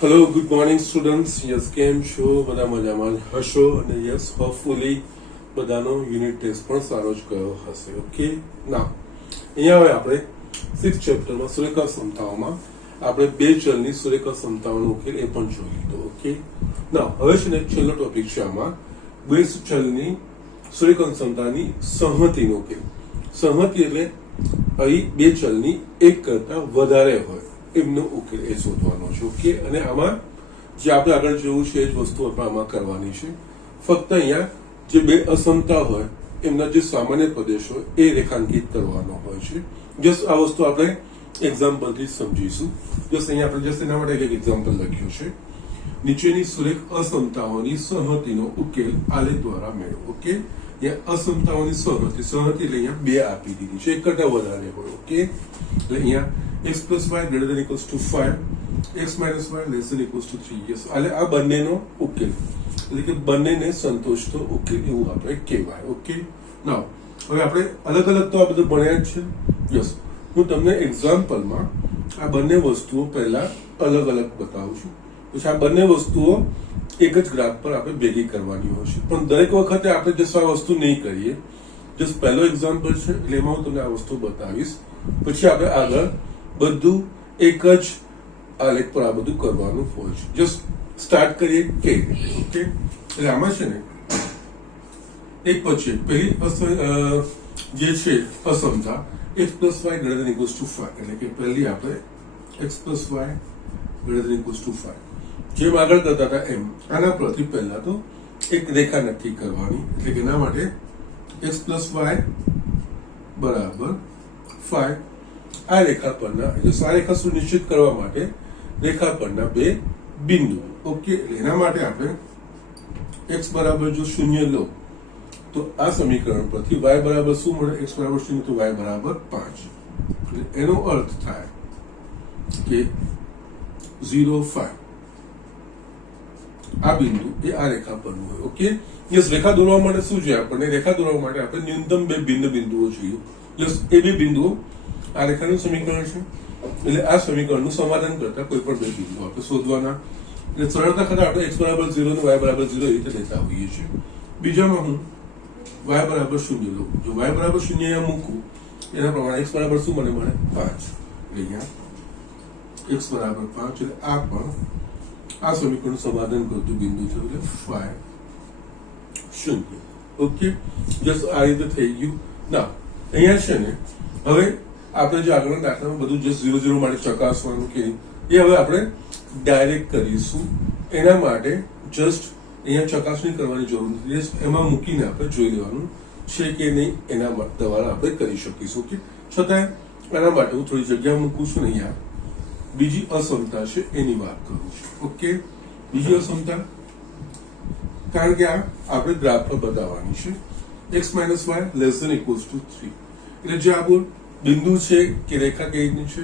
Hello good morning students. Yes, કેમ છો? બધા મજામાં હશો અને યસ હોપફુલી બધાનો યુનિટ ટેસ્ટ પણ સારો જ ગયો હશે. ઓકે, ના અહીંયા હવે આપણે 6th ચેપ્ટરમાં સુરેખા ક્ષમતાઓમાં આપણે બે ચલની સુરેખા ક્ષમતાઓનો ઉકેલ એ પણ જોઈ લીધો. ઓકે, ના હવે છે ને છેલ્લો ટોપિક છે આમાં બે ચલની સુરેખા ક્ષમતાની સંહતિનો ઉકેલ. સંહતિ એટલે અહીં બે ચલની એક કરતા વધારે હોય એમનો ઉકેલ એ શોધવાનો છે. ઓકે, અને આમાં જે આપણે આગળ જોયું છે એ જ વસ્તુ આપણે આમાં કરવાની છે. ફક્ત અહીંયા જે બે અસમતા હોય એમના જે સામાન્ય પ્રદેશ હોય એ રેખાંકિત કરવાનો હોય છે. જસ્ટ આ વસ્તુ આપણે એક્ઝામ્પલથી સમજીશું. જસ્ટ અહીંયા આપણે જસ્ટ એના માટે એક એક્ઝામ્પલ લખ્યું છે. નીચેની સુરેખ અસમતાઓની સંહતિનો ઉકેલ આલેખ દ્વારા મેળવો. ઓકે, અહીંયા અસમતાઓની સંહતિ એટલે અહીંયા બે આપી દીધી છે, એક કરતા વધારે હોય. ઓકે, એટલે અહીંયા x plus y greater than equals to 5, x minus y less than equals to 3. Yes, એટલે આ બંનેનો ઉકેલ એટલે કે બંનેને સંતોષતો ઉકેલ એવું આપણે કહેવાય. ઓકે, નાઉ હવે આપણે અલગ અલગ તો આ બધું ભણ્યા જ છે. યસ, હું તમને એક્ઝામ્પલમાં આ બંને વસ્તુઓ પહેલા અલગ અલગ બતાવું છું, પછી આ બંને વસ્તુઓ એક જ ગ્રાફ પર આપણે ભેગી કરવાની હોય છે. પણ દરેક વખતે આપણે જસ્ટ આ વસ્તુ નહીં કરીએ. જસ્ટ પહેલો એક્ઝામ્પલ છે એટલે એમાં હું તમને આ વસ્તુ બતાવીશ, પછી આપણે આગળ બધું એક જ આલેખ પર આ બધું કરવાનું હોય છે. જસ્ટ સ્ટાર્ટ કરીએ કેવી રીતે. ઓકે, એટલે આમાં છે ને એક પછી પહેલી જે છે અસમતા x plus y greater than equals to 5 એટલે કે પહેલી આપણે x plus y greater than equals to 5 જેમ આગળ કરતા હતા એમ આના પરથી પહેલા તો એક રેખા નક્કી કરવાની. એટલે કે એના માટે x plus y બરાબર 5 આ રેખા પરના આ રેખા સુનિશ્ચિત કરવા માટે રેખા પરના બે બિંદુ. ઓકે, એના માટે આપણે x બરાબર જો 0 લો તો આ સમીકરણ પરથી y બરાબર શું મળે? x બરાબર 0 તો y બરાબર 5. એટલે એનો અર્થ થાય કે 0 5 આ બિંદુ એ આ રેખા પરનું હોય. ઓકે, યસ, રેખા દોરવા માટે શું જોઈએ આપણને? રેખા દોરવા માટે આપણે ન્યૂનતમ બે ભિન્ન બિંદુઓ જોઈએ. યસ, એ બે બિંદુઓ આ રેખાનું સમીકરણ છે. એટલે આ સમીકરણનું સમાધાન કરતા કોઈ પણ બે બિંદુ આપણે શોધવાના. એટલે સરળતા ખાતર આપણે x બરાબર 0 અને y બરાબર 0 એ રીતે લેતા હોઈએ છીએ. બીજામાં હું y બરાબર 0 લઉં. જો y બરાબર 0 અહીંયા મૂકું એના પ્રમાણે x બરાબર શું મને મળે? 5. અહીંયા x બરાબર 5 એટલે આ પણ આ સમીકરણનું સમાધાન કરતું બિંદુ છે. એટલે 5 0. ઓકે, જસ્ટ આ રીતે થઈ ગયું. ના અહીંયા છે ને હવે આપણે જે આગળના દાખલામાં બધું જસ્ટ 0 0 માટે ચકાસવાનું કે એ હવે આપણે ડાયરેક્ટ કરીશું. એના માટે જસ્ટ અહીંયા ચકાસણી કરવાની જરૂર નથી. એમાં મૂકીને આપણે જોઈ લેવાનું છે કે નહીં એના દ્વારા આપણે કરી શકીશું. કે છતાં એના માટે હું થોડી જગ્યા મૂકું છું ને અહીંયા બીજી અસમતા છે એની વાત કરું છું. ઓકે, બીજી અસમતા કારણ કે આ આપણે ગ્રાફ પર બતાવવાની છે. x minus y less than equals to 3 એટલે જે આપણું બિંદુ છે કે રેખા કઈ રીતની છે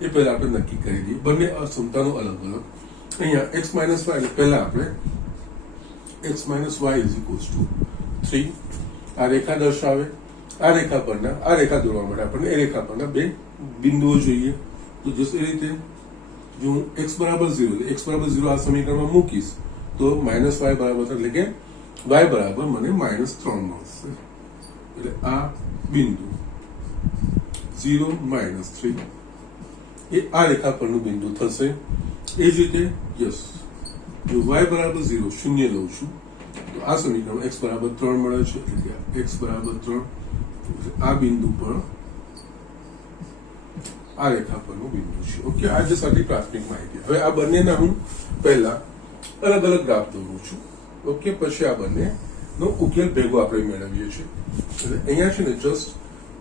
એ પહેલા આપણે નક્કી કરી દઈએ. બંને અસમતાનો અલગ અલગ. અહીંયા x minus y એટલે પહેલા આપણે x minus y is equals to 3 આ રેખા દર્શાવે. આ રેખા પરના આ રેખા દોરવા માટે આપણને એ રેખા પરના બે બિંદુઓ જોઈએ. તો જસ્ટ એ રીતે જો હું x બરાબર 0 એટલે x બરાબર 0 આ સમીકરણમાં મૂકીશ તો માઇનસ y બરાબર એટલે કે y બરાબર મને -3 મળશે. એટલે આ બિંદુ 0 -3 એ આ રેખા પરનું બિંદુ થશે. એ જ રીતે યસ, જો y બરાબર 0 શૂન્ય લઉં છું તો આ સમીકરણ x બરાબર 3 મળે છે. એટલે x બરાબર 3 આ બિંદુ પર આ રેખા પરનું બિંદુ છે. ઓકે, આ જે સારી પ્રાથમિક માહિતી. હવે આ બંનેના હું પહેલા અલગ અલગ ગ્રાફ દોરું છું. ઓકે, પછી આ બંને નો ઉકેલ ભેગો આપણે મેળવીએ છીએ. એટલે અહીંયા છે ને જસ્ટ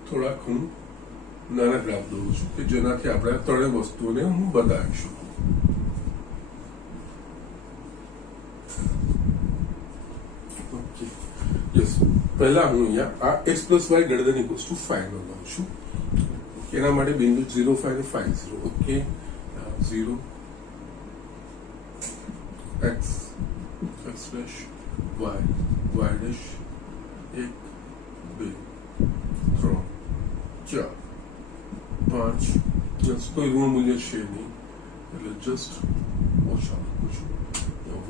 થોડાક હું નાના ગ્રાફ દોરું છું કે જેનાથી આપણે આ ત્રણેય વસ્તુઓને હું બતાવી શકું. ઓકે, યસ, પહેલા હું અહીંયા આ x plus y greater than equals to 5 નો લઉં છું. એના માટે બિંદુ 0 5 અને 5 0. Okay, 0 x x dash y y dash 1 2 3 4 5 just કોઈ ઋણ મૂલ્ય છે નહીં એટલે જસ્ટ ઓછા લખું છું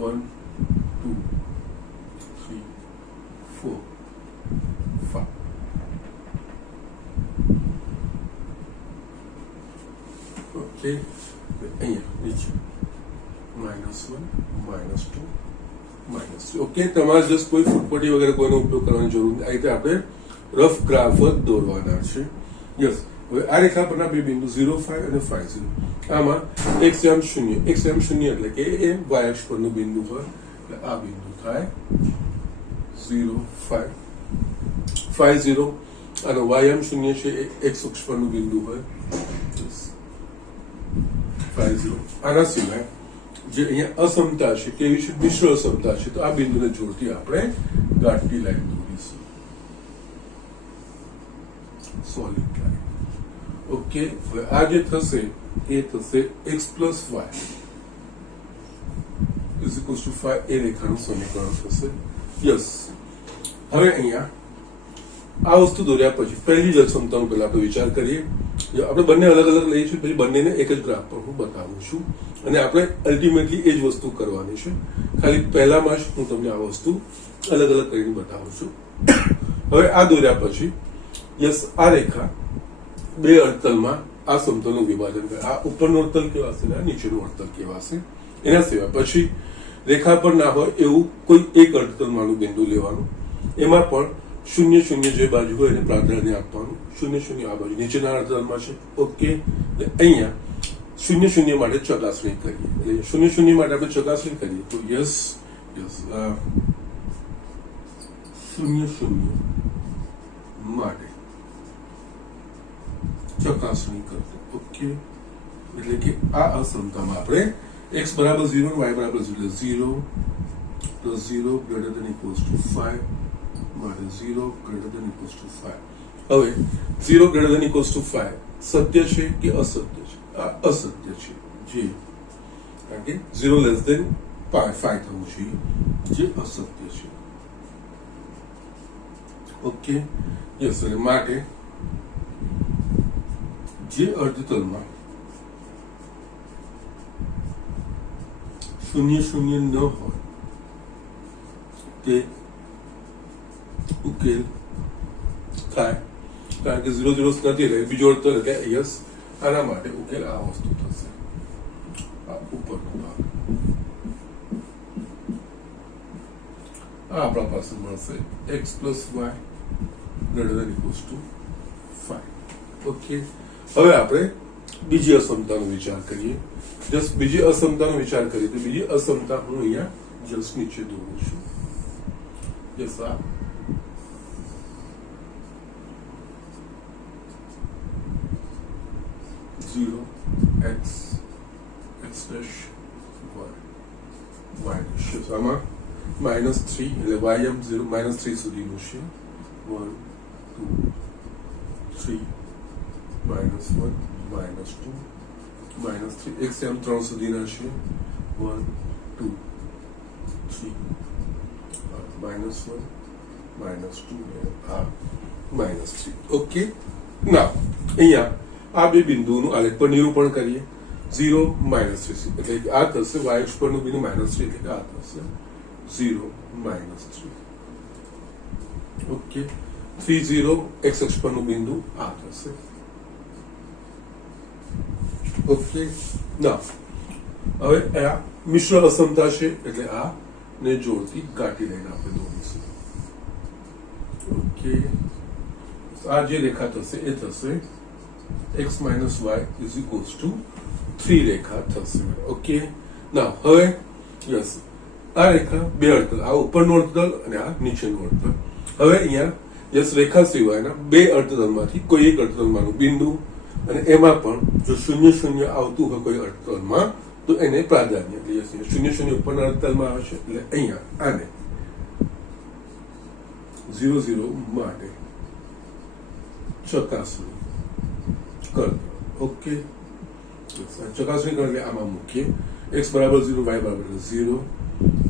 1 2 3 4 5 ઓકે અહીંયા નીચે -1 -2 -3 ઓકે તમારે જસ્ટ કોઈ ફૂટપટ્ટી વગેરે કોઈનો ઉપયોગ કરવાની જરૂર નથી. આ રીતે આપણે રફ ગ્રાફ જ દોરવાના છે. યસ, હવે આ રેખા પરના બે બિંદુ 0 5 અને 5 0 આમાં x m 0 એટલે કે એ y અક્ષ પરનું બિંદુ હોય એટલે આ બિંદુ થાય 0 5 5 0 અને y m 0 છે એ x અક્ષ પરનું બિંદુ હોય 5 0. આના સિવાય જે અહીંયા અસમતા છે કેવી છે, મિશ્ર અસમતા છે, તો આ બિંદુને જોડતી આપણે ગાંઠની લાઈન દોરીશું, સોલિડ લાઈન. ઓકે, હવે આ જે થશે એ થશે x plus y is equal to 5 એ રેખાનું સમીકરણ થશે. યસ, હવે અહીંયા આ વસ્તુ દોર્યા પછી પહેલી જ અસમતાનો પહેલા આપણે વિચાર કરીએ. આપણે બંને અલગ અલગ લઈએ છીએ, પછી બંનેને એક જ ગ્રાફ પર હું બતાવું છું અને આપણે અલ્ટિમેટલી એ જ વસ્તુ કરવાની છે. ખાલી પહેલામાં જ હું તમને આ વસ્તુ અલગ અલગ કરીને બતાવું છું. હવે આ દોર્યા પછી યસ, આ રેખા બે અડતલમાં આ સમતલનું વિભાજન કરે. આ ઉપરનું અડતલ કેવાશે ને આ નીચેનું અડતલ કેવાશે. એના સિવાય પછી રેખા પર ના હોય એવું કોઈ એક અડતલમાંનું બિંદુ લેવાનું, એમાં પણ 0 0 જે બાજુ હોય એને પ્રાધાન્ય આપવાનું. 0 0 આ બાજુ નીચેના અડધલમાં છે. ઓકે, એટલે અહીંયા 0 0 માટે ચકાસણી કરીએ. એટલે 0 0 માટે આપણે ચકાસણી કરીએ તો યસ 0 0 માટે ચકાસણી કરતો. ઓકે, એટલે કે આ અસમતામાં આપણે x બરાબર 0 y બરાબર 0 plus 0 greater than equals to 5 માટે 0 ગ્રેટર ધેન ઇક્વલ્સ ટુ 5. હવે 0 ગ્રેટર ધેન ઇક્વલ્સ ટુ 5 સત્ય છે કે અસત્ય છે? આ અસત્ય છે, જે કારણ કે 0 લેસ ધેન 5 થવું જોઈએ, જે અસત્ય છે. ઓકે, યસ, અને માટે જે અર્ધતલમાં 0 0 ન હોય તે ઉકેલ થાય, કારણ કે 0 0 નથી રહે બીજો અર્થ એટલે યસ, આના માટે ઉકેલ આ વસ્તુ થશે, આ ઉપરનો ભાગ. આ આપણા પાસે મળશે x plus y greater than equals to 5. Okay, હવે આપણે બીજી અસમતાનો વિચાર કરીએ. જસ્ટ બીજી અસમતાનો વિચાર કરીએ તો બીજી અસમતા હું અહીંયા જસ્ટ નીચે દોરું છું. યસ, આ 0 x dash y છે. આમાં -3 એટલે ym 0 -3 સુધીનું છે. 1 2 3 -1 -2 -3 xm 3 સુધીના છે. 1 2 3 -1 -2 આ -3. ઓકે, ના અહીંયા આ બે બિંદુઓનું આલેખ પર નિરૂપણ કરીએ. 0 -3 એટલે કે આ થશે y અક્ષ પરનું બિંદુ -3 એટલે કે આ થશે 0 -3. ઓકે, 3 0 x અક્ષ પરનું બિંદુ આ થશે. ઓકે, ના હવે આ મિશ્ર અસમતા છે એટલે આ ને જોડતી ગાંઠી લઈને આપણે દોરીશું. ઓકે, આ જે રેખા થશે એ થશે x minus y is equals to 3 રેખા થશે. ઓકે, ના હવે યસ, આ રેખા બે અડધલ, આ ઉપરનું અડધલ અને આ નીચેનું અડધલ. હવે અહીંયા યસ, રેખા સિવાયના બે અડધલમાંથી કોઈ એક અડધલમાંનું બિંદુ, અને એમાં પણ જો 0 0 આવતું હોય કોઈ અડધલમાં તો એને પ્રાધાન્ય. એટલે યસ, 0 0 ઉપરના અડધલમાં આવે છે એટલે અહીંયા આને 0 0 માટે ચકાસણી કરતો. ઓકે, ચકાસણી કરીને આમાં મૂકીએ. x બરાબર 0 y બરાબર 0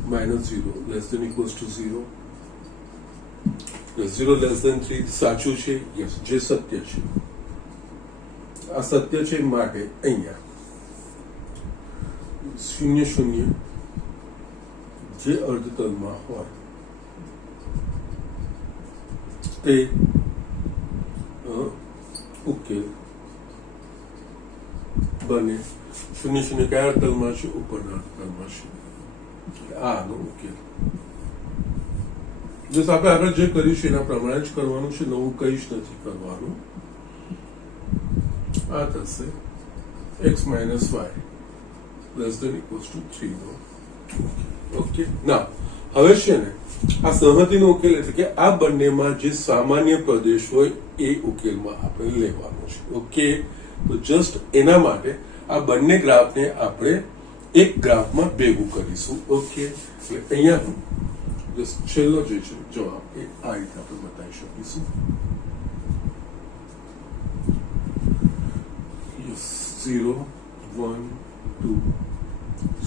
-0 less than equals to 0 0 less than 3 સાચું છે. યસ, જે સત્ય છે આ સત્ય છે માટે અહીંયા શૂન્ય શૂન્ય જે અર્ધતલમાં હોય તે ઉકેલ બને. શૂન્ય શૂન્ય કયા અર્ધતલમાં છે? ઉપરના અર્ધતલમાં છે. આનો ઉકેલ જસ્ટ આપણે આગળ જે કર્યું છે એના પ્રમાણે જ કરવાનું છે, નવું કંઈ જ નથી કરવાનું. આ થશે x minus y less than equals to 3. Okay, ના હવે છે ને આ સહમતિનો ઉકેલ એટલે કે આ બંનેમાં જે સામાન્ય પ્રદેશ હોય એ ઉકેલમાં આપણે લેવાનો છે. ઓકે, તો જસ્ટ એના માટે આ બંને ગ્રાફને આપણે એક ગ્રાફમાં ભેગું કરીશું. ઓકે, એટલે અહીંયા જસ્ટ છેલ્લો જે છે જવાબ એ આ રીતે આપણે બતાવી શકીશું. યસ, 0 1 2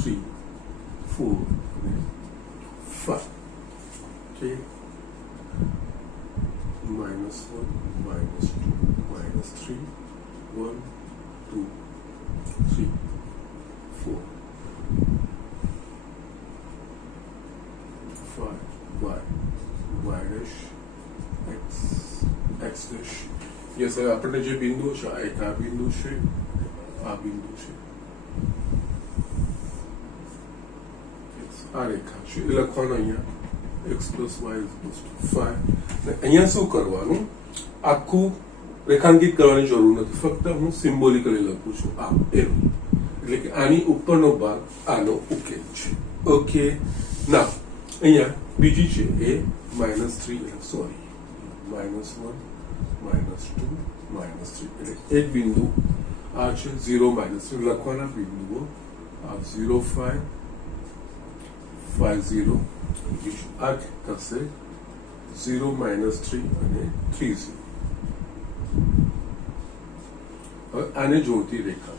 3 4 અને 5. Okay, -1 -2 -3 1 2 3 4 5 y dash x dash. Yes, હવે આપણને જે બિંદુ છે આ એક આ બિંદુ છે, આ બિંદુ છે, આ રેખા છે એ લખવાનું અહીંયા x plus y is equals to 5. અહીંયા શું કરવાનું? આખું રેખાંકિત કરવાની જરૂર નથી, ફક્ત હું સિમ્બોલિકલી લખું છું આ એનું, એટલે કે આની ઉપરનો ભાગ આનો ઉકેલ છે. ઓકે, ના અહીંયા બીજી છે એ -3 સોરી -1 -2 -3 એટલે એક બિંદુ આ છે 0 -3 લખવાના બિંદુઓ આ 0 5 5 0 આ થશે 0 -3 અને 3 0. હવે આને જોડતી રેખા,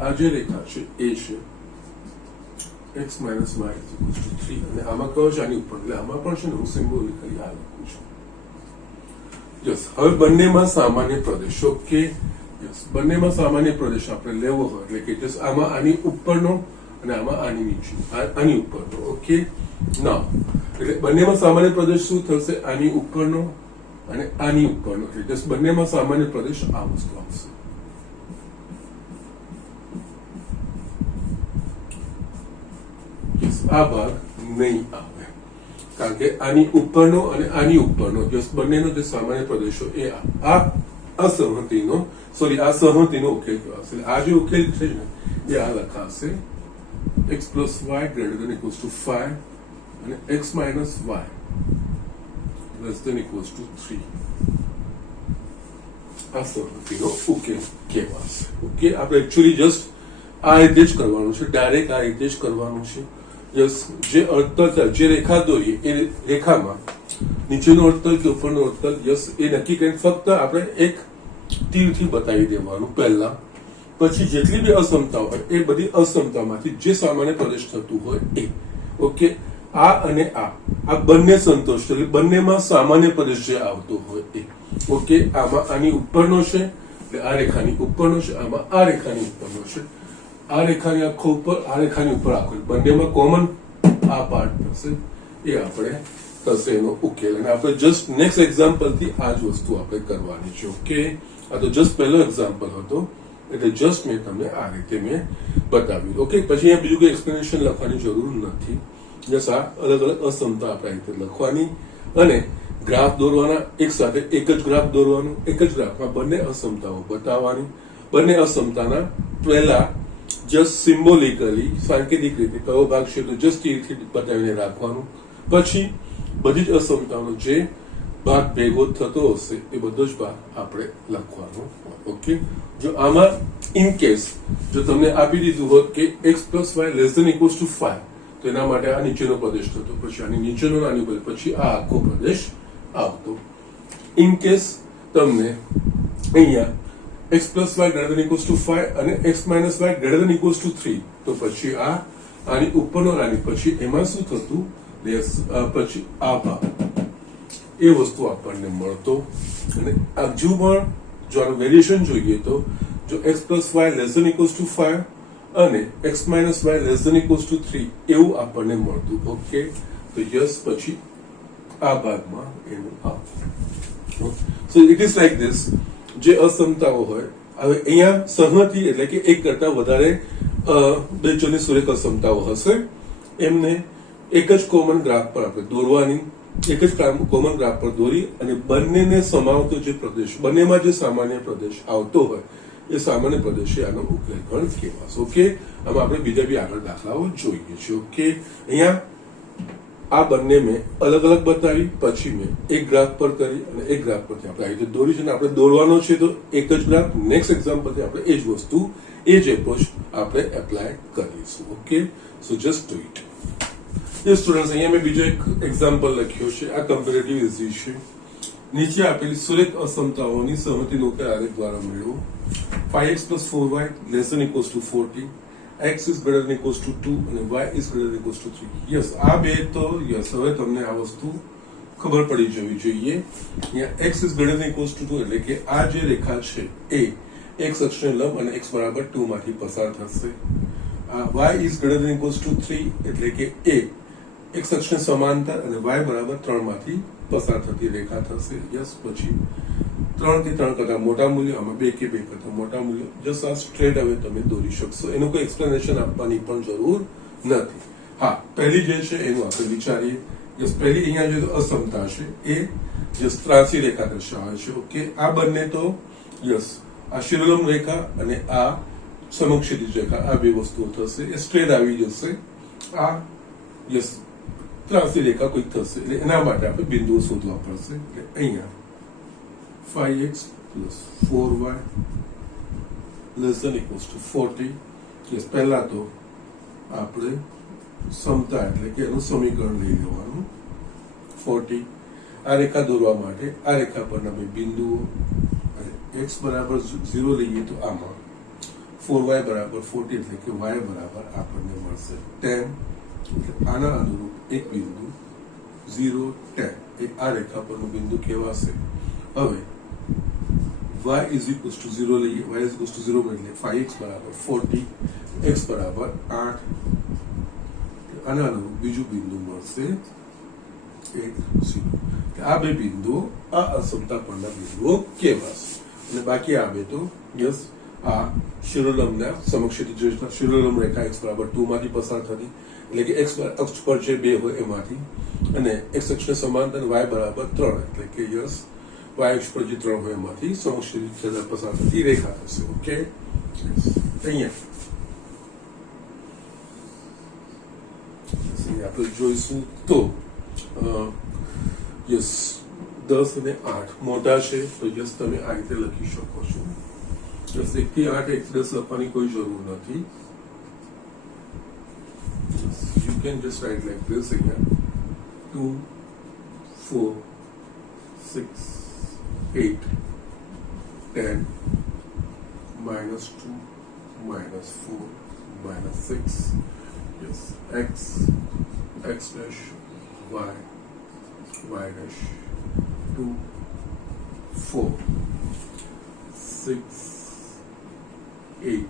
આ જે રેખા છે એ છે x minus y is equals to 3 અને આમાં કયો છે? આની ઉપર, એટલે આમાં પણ છે ને હું સિમ્બોલિકલી આ લખું છું. યસ, હવે બંનેમાં સામાન્ય પ્રદેશ. ઓકે, યસ, બંનેમાં સામાન્ય પ્રદેશ આપણે લેવો હોય એટલે કે જસ્ટ આમાં આની ઉપરનો અને આમાં આની નીચે આની ઉપરનો. ઓકે, ના એટલે બંનેમાં સામાન્ય પ્રદેશ શું થશે? આની ઉપરનો અને આની ઉપરનો, એટલે જસ્ટ બંનેમાં સામાન્ય પ્રદેશ આ વસ્તુ આવશે. આ ભાગ નહીં આવે કારણ કે આની ઉપરનો અને આની ઉપરનો જસ્ટ બંનેનો જે સામાન્ય પ્રદેશો એ આ અસહમતિનો આ સહમતિનો ઉકેલ કહેવાશે. આ જે ઉકેલ છે ને એ આ લખાશે x plus y greater than equals to 5 અને x minus y less than equals to 3. આ સહમતિનો ઉકેલ કહેવાશે. ઓકે, આપણે એકચ્યુઅલી જસ્ટ આ રીતે જ કરવાનું છે, ડાયરેક્ટ આ રીતે જ કરવાનું છે. યસ, જે અર્ધતલ જે રેખા દોરીએ એ રેખામાં નીચેનો અર્ધતલ કે ઉપરનો અર્ધતલ યસ એ નક્કી કરીને ફક્ત આપણે એક તીરથી બતાવી દેવાનું પહેલા. પછી જેટલી બી અસમતા હોય એ બધી અસમતામાંથી જે સામાન્ય પ્રદેશ થતું હોય એ. ઓકે, આ અને આ બંને સંતોષ, એટલે બંનેમાં સામાન્ય પ્રદેશ જે આવતો હોય એ. ઓકે, આમાં આની ઉપરનો છે એટલે આ રેખાની ઉપરનો છે, આમાં આ રેખાની ઉપરનો છે, આ રેખાની આખો ઉપર, આ રેખાની ઉપર આખો, બંનેમાં કોમન આ પાર્ટ થશે એ આપણે થશે એનો ઉકેલ. અને આપણે જસ્ટ નેક્સ્ટ એક્ઝામ્પલ થી આ જ વસ્તુ આપણે કરવાની છે. ઓકે, આ તો જસ્ટ પહેલો એક્ઝામ્પલ હતો એટલે જસ્ટ મેં તમને આ રીતે મેં બતાવ્યું. ઓકે, પછી અહીંયા બીજું કોઈ એક્સપ્લેનેશન લખવાની જરૂર નથી. જસ્ટ આ અલગ અલગ અસમતા આપણે રીતે લખવાની અને ગ્રાફ દોરવાના, એક સાથે એક જ ગ્રાફ દોરવાનું, એક જ ગ્રાફમાં બંને અસમતાઓ બતાવવાની, બંને અસમતાના પહેલા જસ્ટ સિમ્બોલિકલી સાંકેતિક રીતે કયો ભાગ છે તો જસ્ટ તીરથી બતાવીને રાખવાનું. પછી બધી જ અસમતાનો જે ભાગ ભેગો થતો હશે એ બધો જ ભાગ આપણે લખવાનો. ઓકે, જો આમાં ઇન કેસ જો તમને આપી દીધું હોત કે x plus y less than equals to 5 તો એના માટે આ નીચેનો પ્રદેશ થતો, પછી આની નીચેનો નાની પ્રદેશ, પછી આ આખો પ્રદેશ આવતો. ઇન કેસ તમને અહીંયા x plus y greater than equals to 5 અને x minus y greater than equals to 3 તો પછી આ આની ઉપરનો નાની, પછી એમાં શું થતું પછી આ ભાગ એ વસ્તુ આપણને મળતો. અને હજુ પણ જો આનું વેરિએશન જોઈએ તો જો x plus y less than equals to 5 અને x minus y less than equals to 3 એવું આપણને મળતું. ઓકે, તો યસ પછી આ ભાગમાં એનું આવતું. So it is like this. જે અસમતાઓ હોય, હવે અહીંયા સહમતિ એટલે કે એક કરતા વધારે બે ચલની સુરેખ અસમતાઓ હશે, એમને એક જ કોમન ગ્રાફ પર આપણે દોરવાની, એક જ કોમન ગ્રાફ પર દોરી અને બંનેને સમાવતો જે પ્રદેશ, બંનેમાં જે સામાન્ય પ્રદેશ આવતો હોય એ સામાન્ય પ્રદેશ આનો ઉકેલ ગણ કહેવાશે. ઓકે, આમાં આપણે બીજા બી આગળ દાખલાઓ જોઈએ છીએ. ઓકે, અહીંયા આ બંને મેં અલગ અલગ બતાવી, પછી મેં એક ગ્રાફ પર કરી અને એક ગ્રાફ પરથી આપણે આવી રીતે દોરી છે. આપણે દોરવાનો છે તો એક જ ગ્રાફ, નેક્સ્ટ એક્ઝામ્પલથી આપણે એ જ વસ્તુ, એ જ એપ્રોચ આપણે એપ્લાય કરીશું. Okay, so just do it. Students, અહીંયા મેં બીજો એક એક્ઝામ્પલ લખ્યો છે. આ કમ્પેરેટિવ ઇઝી છે. નીચે આપેલી સુરેખ અસમતાઓની સહમતિનો ઉકેલ આલેખ દ્વારા મેળવો. 5x plus 4y less than equals to 40, x is greater than equals to 2 અને y is greater than equals to 3. Yes, આ બે તો યસ, હવે તમને આ વસ્તુ ખબર પડી જવી જોઈએ. અહીંયા x is greater than equals to 2 એટલે કે આ જે રેખા છે એ x અક્ષને લંબ અને x બરાબર 2 માંથી પસાર થશે. આ y is greater than equals to 3 એટલે કે એ x અક્ષને સમાંતર અને y બરાબર 3 માંથી પસાર થતી રેખા થશે. યસ, પછી 3 થી 3 કરતા મોટા મૂલ્ય, આમાં 2 કે 2 કરતા મોટા મૂલ્ય. જસ્ટ આ સ્ટ્રેટ હવે તમે દોરી શકશો, એનું કોઈ એક્સપ્લેનેશન આપવાની પણ જરૂર નથી. હા, પહેલી જે છે એનું આપણે વિચારીએ. યસ, પહેલી અહીંયા જે અસમતા છે એ જે ત્રાસી રેખા દર્શાવે છે. ઓકે, આ બંને તો યસ, આ શિરોલંબ રેખા અને આ સમક્ષિતિજ રેખા, આ બે વસ્તુઓ થશે, એ સ્ટ્રેટ આવી જશે. આ યસ ત્રાસી રેખા કોઈક થશે, એટલે એના માટે આપણે બિંદુઓ શોધવા પડશે. એટલે અહીંયા 5x plus 4y less than equals to 40. Yes, પહેલા તો આપણે સમતા એટલે કે એનું સમીકરણ લઈ લેવાનું. 40 આ રેખા દોરવા માટે આ રેખા પરના બે બિંદુઓ, અને x બરાબર 0 લઈએ તો આમાં 4y બરાબર 40 એટલે કે y બરાબર આપણને મળશે 10. એટલે આના અનુરૂપ એક બિંદુ 0, 10 એ આ રેખા પરનું બિંદુ કહેવાશે. હવે y is equals to 0 લઈએ, y is equals to 0 એટલે 5x બરાબર 40, x બરાબર 8. આના અનુરૂપ બીજું બિંદુ મળશે 1, 0. આ બે બિંદુઓ આ અસમતા પરના બિંદુઓ કહેવાશે. અને બાકી આ બે તો યસ, આ શિરોલંબના સમક્ષિતિજ રેખા, શિરોલંબ રેખા x બરાબર 2 માંથી પસાર થતી, એટલે કે x અક્ષ પર જે બે હોય એમાંથી, અને x અક્ષને સમાંતર y બરાબર 3 એટલે કે યસ y અક્ષ પર જે 3 હોય એમાંથી સમક્ષિતિજ રેખા પસાર થતી રેખા થશે. ઓકે, અહીંયા આપણે જોઈશું તો યસ 10 અને 8 મોટા છે, તો યસ તમે આ રીતે લખી શકો છો. યસ, 1 થી 8 1 થી 10 લખવાની કોઈ જરૂર નથી. You can just write like this again: 2, 4, 6, 8, 10, -2, -4, -6. Yes, x, x dash, y, y dash, 2, 4, 6, 8.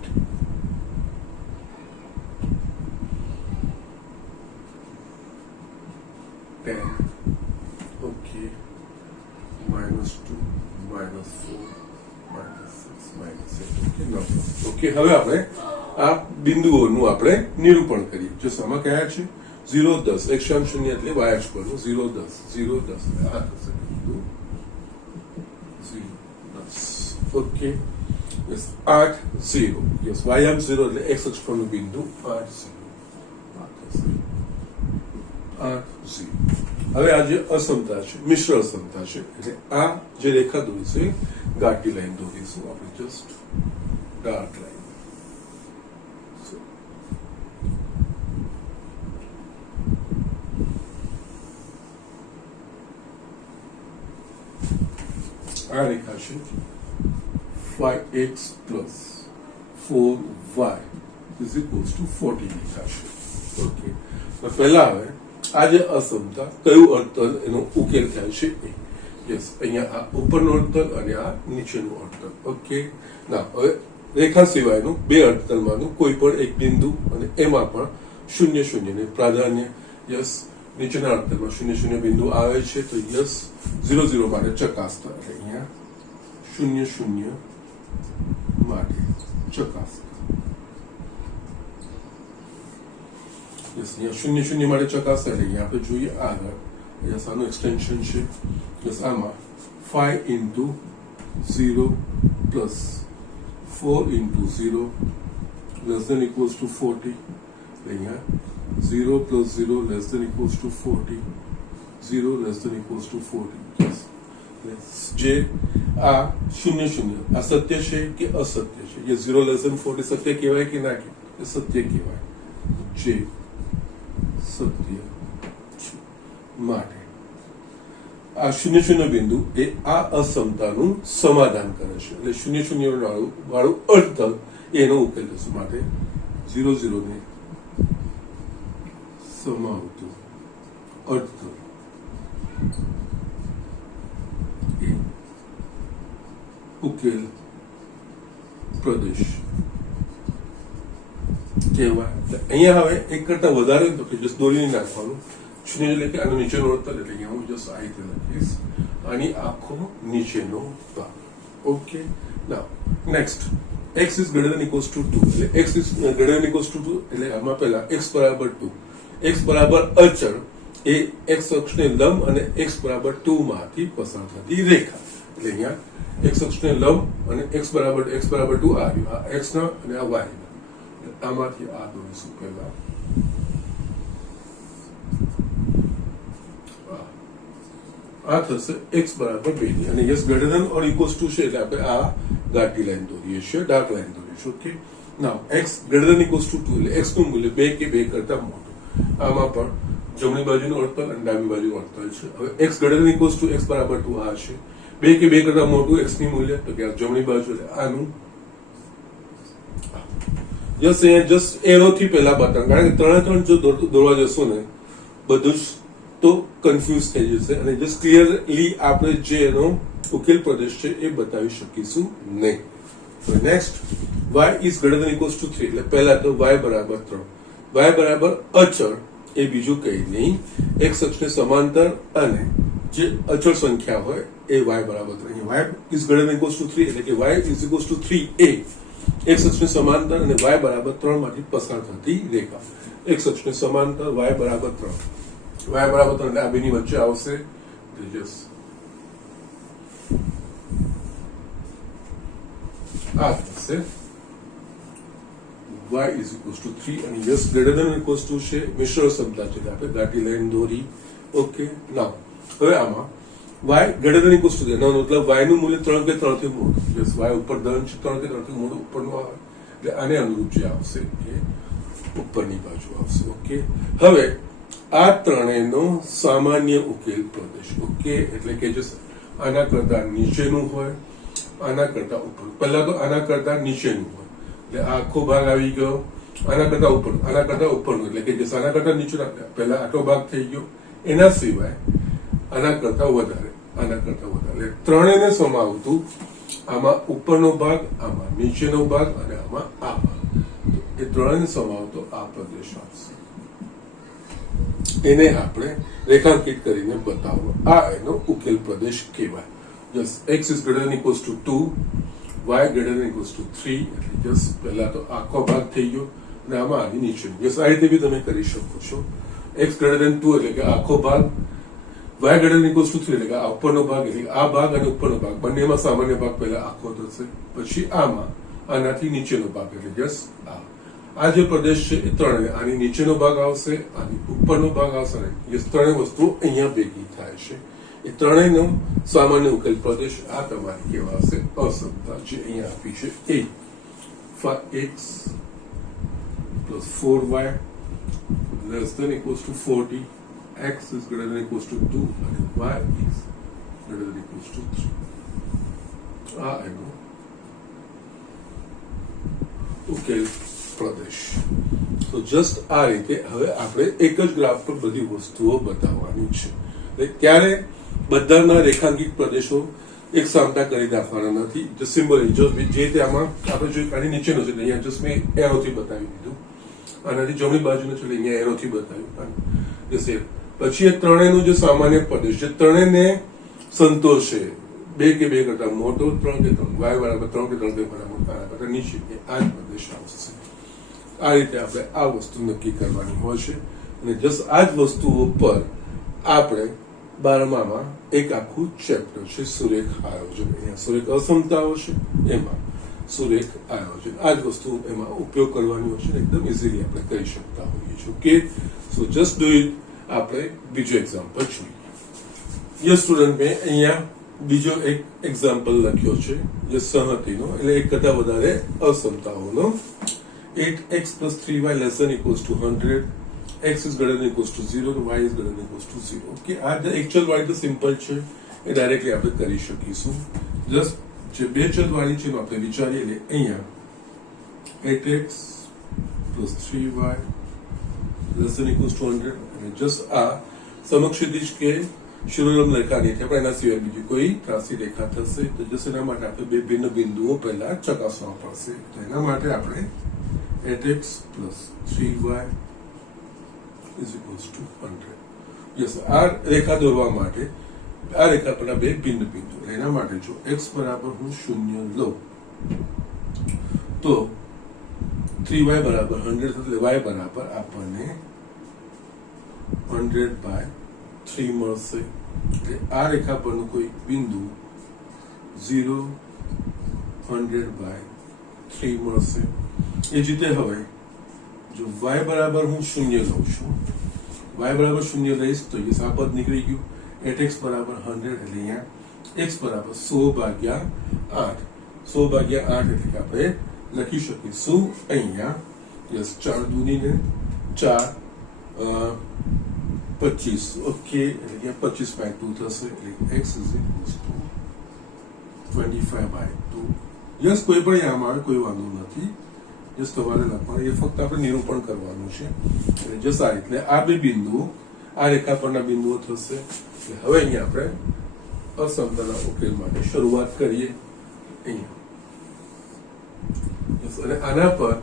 Okay, -2, -4, -6, -8. Okay, હવે આપણે આ બિંદુઓનું આપણે નિરૂપણ કરીએ. જો આમાં કયા છે 0, 10, x, 0 એટલે y અક્ષ પરનું 0, 10, 0, 10 આ થશે બિંદુ 0, 10. Okay, yes 8, 0. યસ, y અક્ષ 0 એટલે x અક્ષ પરનું બિંદુ 8, 0 આ થશે 8, 0. હવે આ જે અસમતા છે, મિશ્ર અસમતા છે, એટલે આ જે રેખા દોરી છે ઘાટી લાઈન દોરીશું આપણે, જસ્ટ ડાર્ક લાઈન. આ રેખા છે 5x plus 4y is equals to 40 રેખા છે. ઓકે, તો પહેલા હવે આ જે અસમતા કયું અર્થતલ એનો ઉકેલ થાય છે એ. યસ, અહીંયા આ ઉપરનું અર્થતલ અને આ નીચેનું અર્થતલ. ઓકે, ના હવે રેખા સિવાયનું બે અર્ધતલમાંનું કોઈ પણ એક બિંદુ અને એમાં પણ 0 ને પ્રાધાન્ય યસ નીચેના અર્ધતલમાં 0 બિંદુ આવે છે તો યસ 0 માટે ચકાસતા એટલે અહીંયા 0 માટે ચકાસતા યસ અહીંયા 0 માટે ચકાસતા એટલે અહીંયા આપણે જોઈએ આગળ યસ આનું એક્સટેન્શન છે યસ આમાં 5 into 0 plus 4 into 0 less than equals to 40 અહીંયા 0 plus 0 less than equals to 40 0 less than equals to 40 yes. જે આ 0 આ સત્ય છે કે અસત્ય છે એ 0 less than 40 સત્ય કહેવાય કે ના કહેવાય સત્ય કહેવાય જે સત્ય માટે આ 0 બિંદુ એ આ અસમતાનું સમાધાન કરે છે એટલે 0 વાળું અર્ધતલ એનો ઉકેલ થશે માટે 0 ને સમાવતું અર્ધતલ એ ઉકેલ પ્રદેશ કહેવાય અહીંયા હવે એક કરતા વધારે તો કે જસ્ટ દોરી નાખવાનું 0 એટલે કે આનો નીચેનો અર્ધતલ એટલે અહીંયા હું જસ્ટ આ રીતે લખીશ આની આખો નીચેનો ભાગ okay now next x is greater than equals to 2 એટલે x is greater than equals to 2 એટલે આમાં પહેલા x બરાબર 2 x બરાબર અચળ એ x અક્ષને લંબ અને x બરાબર 2 માંથી પસાર થતી રેખા એટલે અહીંયા x અક્ષને લંબ અને x બરાબર 2 આવ્યું આ x ના અને આ y ના આમાંથી આ દોરીશું પહેલા આ થશે x બરાબર 2 ની અને s greater than or equals to છે એટલે આપણે આ ઘાટી લાઈન દોરીએ છીએ ડાર્ક લાઈન દોરીશું okay now x greater than equals to 2 એટલે x નું મૂલ્ય 2 કે 2 કરતા મોટું આમાં પણ જમણી બાજુનું અર્ધતલ અને ડાબી બાજુનું અર્ધતલ છે હવે x greater than equals to x બરાબર 2 આ છે 2 કે 2 કરતા મોટું x ની મૂલ્ય તો કે જમણી બાજુ એટલે આનું જસ્ટ અહીંયા જસ્ટ એરો થી પહેલા બટન કારણ કે ત્રણે જો દોરવા જશો ને બધું જ તો કન્ફ્યુઝ થઈ જશે અને જસ્ટ ક્લિયરલી આપણે જે એનો ઉકેલ પ્રદેશ છે એ બતાવી શકીશું નહીં તો next y is greater than equals to 3 એટલે પહેલા તો y બરાબર 3 y બરાબર અચળ એ બીજું કંઈ નહીં x અક્ષને સમાંતર અને જે અચળ સંખ્યા હોય એ y બરાબર 3 y is greater than equals to 3 એટલે કે y is equals to 3a x અક્ષને સમાંતર અને y બરાબર 3 માંથી પસાર થતી રેખા x અક્ષને સમાંતર y બરાબર 3 y બરાબર 3 એટલે આ બેની વચ્ચે આવશે આ થશે y is equals to 3 અને s greater than or equals to છે મિશ્ર સમતા છે આપણે ઘાટી લાઈન દોરી ઓકે નાઉ હવે આમાં y greater than equals to એનો મતલબ y નું મૂલ્ય 3 કે 3 થી મોટું યસ y ઉપર ધન છે 3 કે 3 થી મોટું ઉપરનું આવે એટલે આને અનુરૂપ જે આવશે એ ઉપરની બાજુ આવશે ઓકે હવે આ ત્રણેયનો સામાન્ય ઉકેલ પ્રદેશ ઓકે એટલે કે જે આના કરતા નીચેનું હોય આના કરતા ઉપર પહેલા તો આના કરતા નીચેનું હોય એટલે આખો ભાગ આવી ગયો આના કરતા ઉપરનું એટલે કે જે આના કરતા નીચેનો પહેલા આટલો ભાગ થઈ ગયો એના સિવાય આના કરતા વધારે એટલે ત્રણેયને સમાવતું આમાં ઉપરનો ભાગ આમાં નીચેનો ભાગ અને આમાં આ ભાગ એ ત્રણેયને સમાવતો આ પ્રદેશ આવશે એને આપણે રેખાંકિત કરીને બતાવો આ એનો ઉકેલ પ્રદેશ કહેવાય જસ x is greater than equals to 2 y greater than equals to 3 એટલે જસ પહેલા તો આખો ભાગ થઈ ગયો અને આમાં આની નીચે જસ આ રીતે બી તમે કરી શકો છો x greater than 2 એટલે કે આખો ભાગ y greater than equals to 3 એટલે કે આ ઉપરનો ભાગ એટલે આ ભાગ અને ઉપરનો ભાગ બંનેમાં સામાન્ય ભાગ પહેલા આખો થશે પછી આમાં આનાથી નીચેનો ભાગ એટલે જસ આ જે પ્રદેશ છે એ ત્રણે આની નીચેનો ભાગ આવશે આની ઉપરનો ભાગ આવશે અને એ ત્રણેય વસ્તુઓ અહીંયા ભેગી થાય છે એ ત્રણેયનો સામાન્ય ઉકેલ પ્રદેશ આ તમારી કહેવાશે અસમતા જે અહીંયા આપી છે એ 5x plus 4y less than equals to 40 x is greater than equals to 2 and y is greater than equals to 3 આ એનો ઉકેલ પ્રદેશ તો જસ્ટ આ રીતે હવે આપણે એક જ ગ્રાફ પર બધી વસ્તુઓ બતાવવાની છે ત્યારે બધાના રેખાંકિત પ્રદેશો એક સામતા કરી દાખવાના નથી. જસ્ટ સિમ્બોલી જો જે તે આમાં આપણે જોયું આની નીચેનું છે અહીંયા જસ્ટ મેં એરોથી બતાવી દીધું, આનાથી જમણી બાજુનું છે અહીંયા એરોથી બતાવ્યું. પછી એ ત્રણેયનું જે સામાન્ય પ્રદેશ જે ત્રણેયને સંતોષે, બે કે બે કરતા મોટો, ત્રણ કે ત્રણ, y બરાબર 3 કે 3 કે બરાબર કરતા નીચે, આ જ પ્રદેશ આવશે. આ રીતે આપણે આ વસ્તુ નક્કી કરવાની હોય છે. અને જસ્ટ આ જ વસ્તુઓ પર આપણે 12માં એક આખું ચેપ્ટર છે સુરેખ આયોજન. અહીંયા સુરેખ અસમતાઓ છે, એમાં સુરેખ આયોજન, આ જ વસ્તુ એમાં ઉપયોગ કરવાની હોય છે. એકદમ ઇઝીલી આપણે કરી શકતા હોઈએ છીએ. Okay, so just do it. આપણે બીજો એક્ઝામ્પલ જોઈએ. યસ સ્ટુડન્ટ, મેં અહીંયા બીજો એક એક્ઝામ્પલ લખ્યો છે જે સહમતિનો, એટલે એક કરતા વધારે અસમતાઓનો. 8x plus 3y less than equals to 100, x is greater than equals to 0, y is greater than equals to 0. Okay, આ જે એકચુઅલ વાળી તો સિમ્પલ છે, એ ડાયરેક્ટલી આપણે કરી શકીશું. જસ્ટ જે બે ચલ વાળી છે આપણે વિચારીએ. એટલે અહીંયા 8x plus 3y less than equals to 100, અને જસ્ટ આ સમક્ષિતિજ કે શિરોરમ રેખા નથી, આપણે એના સિવાય બીજી કોઈ ત્રાસી રેખા થશે. તો જસ્ટ એના માટે આપણે બે ભિન્ન બિંદુઓ પહેલા ચકાસવા પડશે. તો એના માટે આપણે 8x plus 3y is equals to 100. Yes, આ રેખા દોરવા માટે આ રેખા પરના બે ભિન્ન બિંદુ, એના માટે જો x બરાબર હું 0 લઉં તો 3y બરાબર 100 થશે. y બરાબર આપણને 100/3 મળશે. એટલે આ રેખા પરનું કોઈ બિંદુ 0 100/3 મળશે. એ જ રીતે હવે જો y બરાબર હું 0 લઉં છું, y બરાબર 0 લઈશ તો એ આ પદ નીકળી ગયું. 8x બરાબર 100, એટલે અહીંયા x બરાબર 100/8. 100/8 એટલે કે આપણે લખી શકીશું અહીંયા યસ 4 દૂની ને 4 25. ઓકે, એટલે 25/2 થશે. એટલે x is equals to 25/2. Yes, કોઈ પણ આમાં આવે કોઈ વાંધો નથી. જસ્ટ તમારે લખવાનું, એ ફક્ત આપણે નિરૂપણ કરવાનું છે. એટલે જસ્ટ આ એટલે આ બે બિંદુઓ આ રેખા પરના બિંદુઓ થશે. એટલે હવે અહીંયા આપણે અસમતાના ઉકેલ માટે શરૂઆત કરીએ. અહીંયા અને આના પર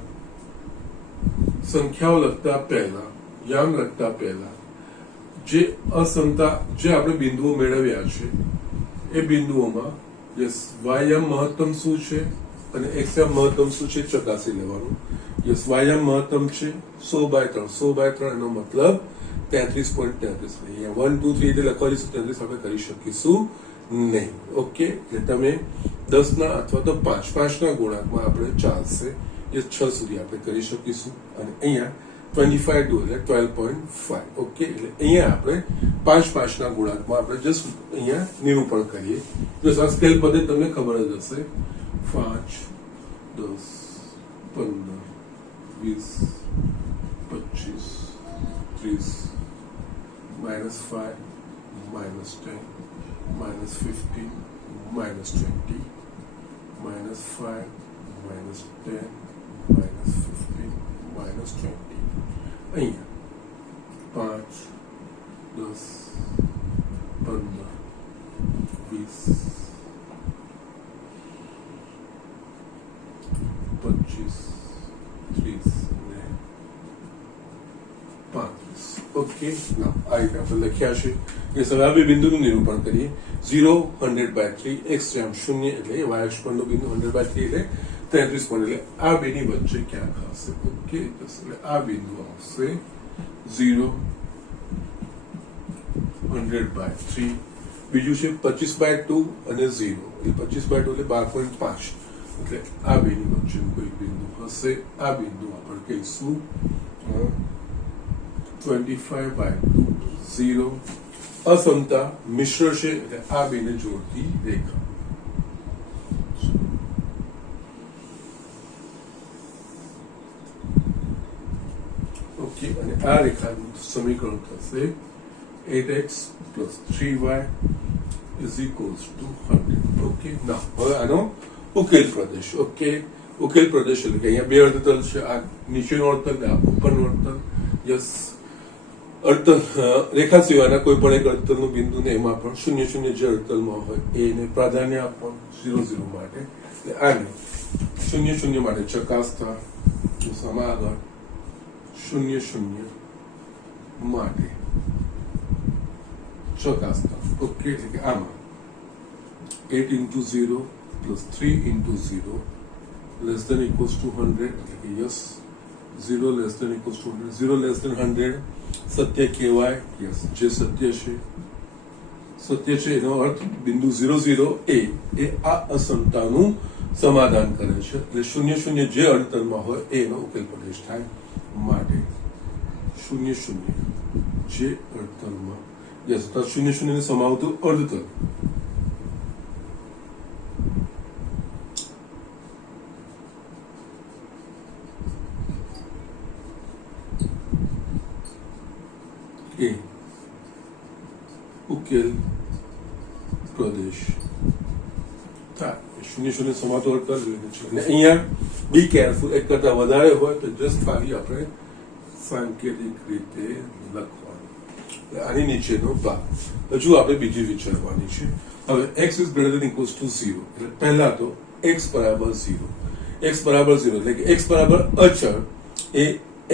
સંખ્યાઓ લખતા પહેલા, યામ લખતા પહેલા જે અસમતા જે આપણે બિંદુઓ મેળવ્યા છે એ બિંદુઓમાં યસ વાયમ મહત્તમ શું છે અને એક્સયામ મહત્તમ શું છે ચકાસી લેવાનું. યસ, વાયમ મહત્તમ છે 100/3. 100/3 એનો મતલબ 33.33. અહીંયા 1 2 3 એટલે લખવા જઈશું 33 આપણે કરી શકીશું નહીં. ઓકે, એટલે તમે 10 ના અથવા તો 5 ના ગુણાંકમાં આપણે ચાલશે. એ 6 સુધી આપણે કરી શકીશું. અને અહીંયા 25/2 એટલે 12.5. ઓકે, એટલે અહીંયા આપણે 5 ના ગુણાંકમાં આપણે જસ્ટ અહીંયા નિરૂપણ કરીએ. જો આ સ્કેલ પદ્ધતિ તમને ખબર જ હશે. 5 10 15 20 25 30 -5 -10 -15 -20 -5 -10 -15 -20. અહીંયા 5 10 15 20 25 30 ને 35. ઓકે, ના આ રીતે આપણે લખ્યા છે. એ હવે આ બે બિંદુનું નિરૂપણ કરીએ. 0 100/3, x જેમ 0 એટલે y અક્ષ પરનો બિંદુ, 100/3 એટલે 33 પોઈન્ટ. એટલે આ બેની વચ્ચે ક્યાંક હશે. ઓકે, એટલે આ બિંદુ આવશે 0 100/3. બીજું છે 25/2 અને 0 એટલે 25/2 એટલે 12.5. એટલે આ બેની વચ્ચેનું કોઈ બિંદુ હશે. આ બિંદુ આપણે કહીશું 25/2 0. અસમતા મિશ્ર છે એટલે આ બેને જોડતી રેખા. ઓકે, અને આ રેખાનું સમીકરણ થશે 8x plus 3y is equals to 100. Okay, ના હવે આનો ઉકેલ પ્રદેશ. ઓકે, ઉકેલ પ્રદેશ એટલે કે અહીંયા બે અર્ધતલ છે. આ નીચેનો અર્ધતલ ને આ ઉપરનો અર્ધતલ. યસ, અડતલ રેખા સિવાયના કોઈ પણ એક અડતલનું બિંદુ ને એમાં પણ 0 0 જે અડતલમાં હોય એને પ્રાધાન્ય આપવાનું 0 0 માટે. એટલે આને 0 0 માટે ચકાસતા સમા આગળ 0 0 માટે ચકાસતા. ઓકે, એટલે કે આમાં 8 into 0 plus 3 into 0 less than equals to 100. એટલે કે yes, 0 less than equals to 100, 0 less than 100 સત્ય કહેવાય. યસ, જે સત્ય છે એનો અર્થ બિંદુ 0 0 એ આ અસમતાનું સમાધાન કરે છે. એટલે 0 0 જે અડતલમાં હોય એનો ઉકેલ પ્રદેશ થાય માટે 0 0 જે અડતલમાં. યસ, તો 0 0 ને સમાવતું અર્ધતલ. એ ઉકેલ પ્રદેશ થાય. 0 0 સમાતો અડતલ જોઈએ છે. અને અહીંયા બી કેરફુલ, એક કરતા વધારે હોય તો જસ્ટ ખાલી આપણે સાંકેતિક રીતે લખવાનું. આની નીચેનો ભાગ હજુ આપણે બીજી વિચારવાની છે. હવે x is greater than equals to 0. એટલે પહેલા તો x બરાબર 0. x બરાબર 0 એટલે કે x બરાબર અચળ એ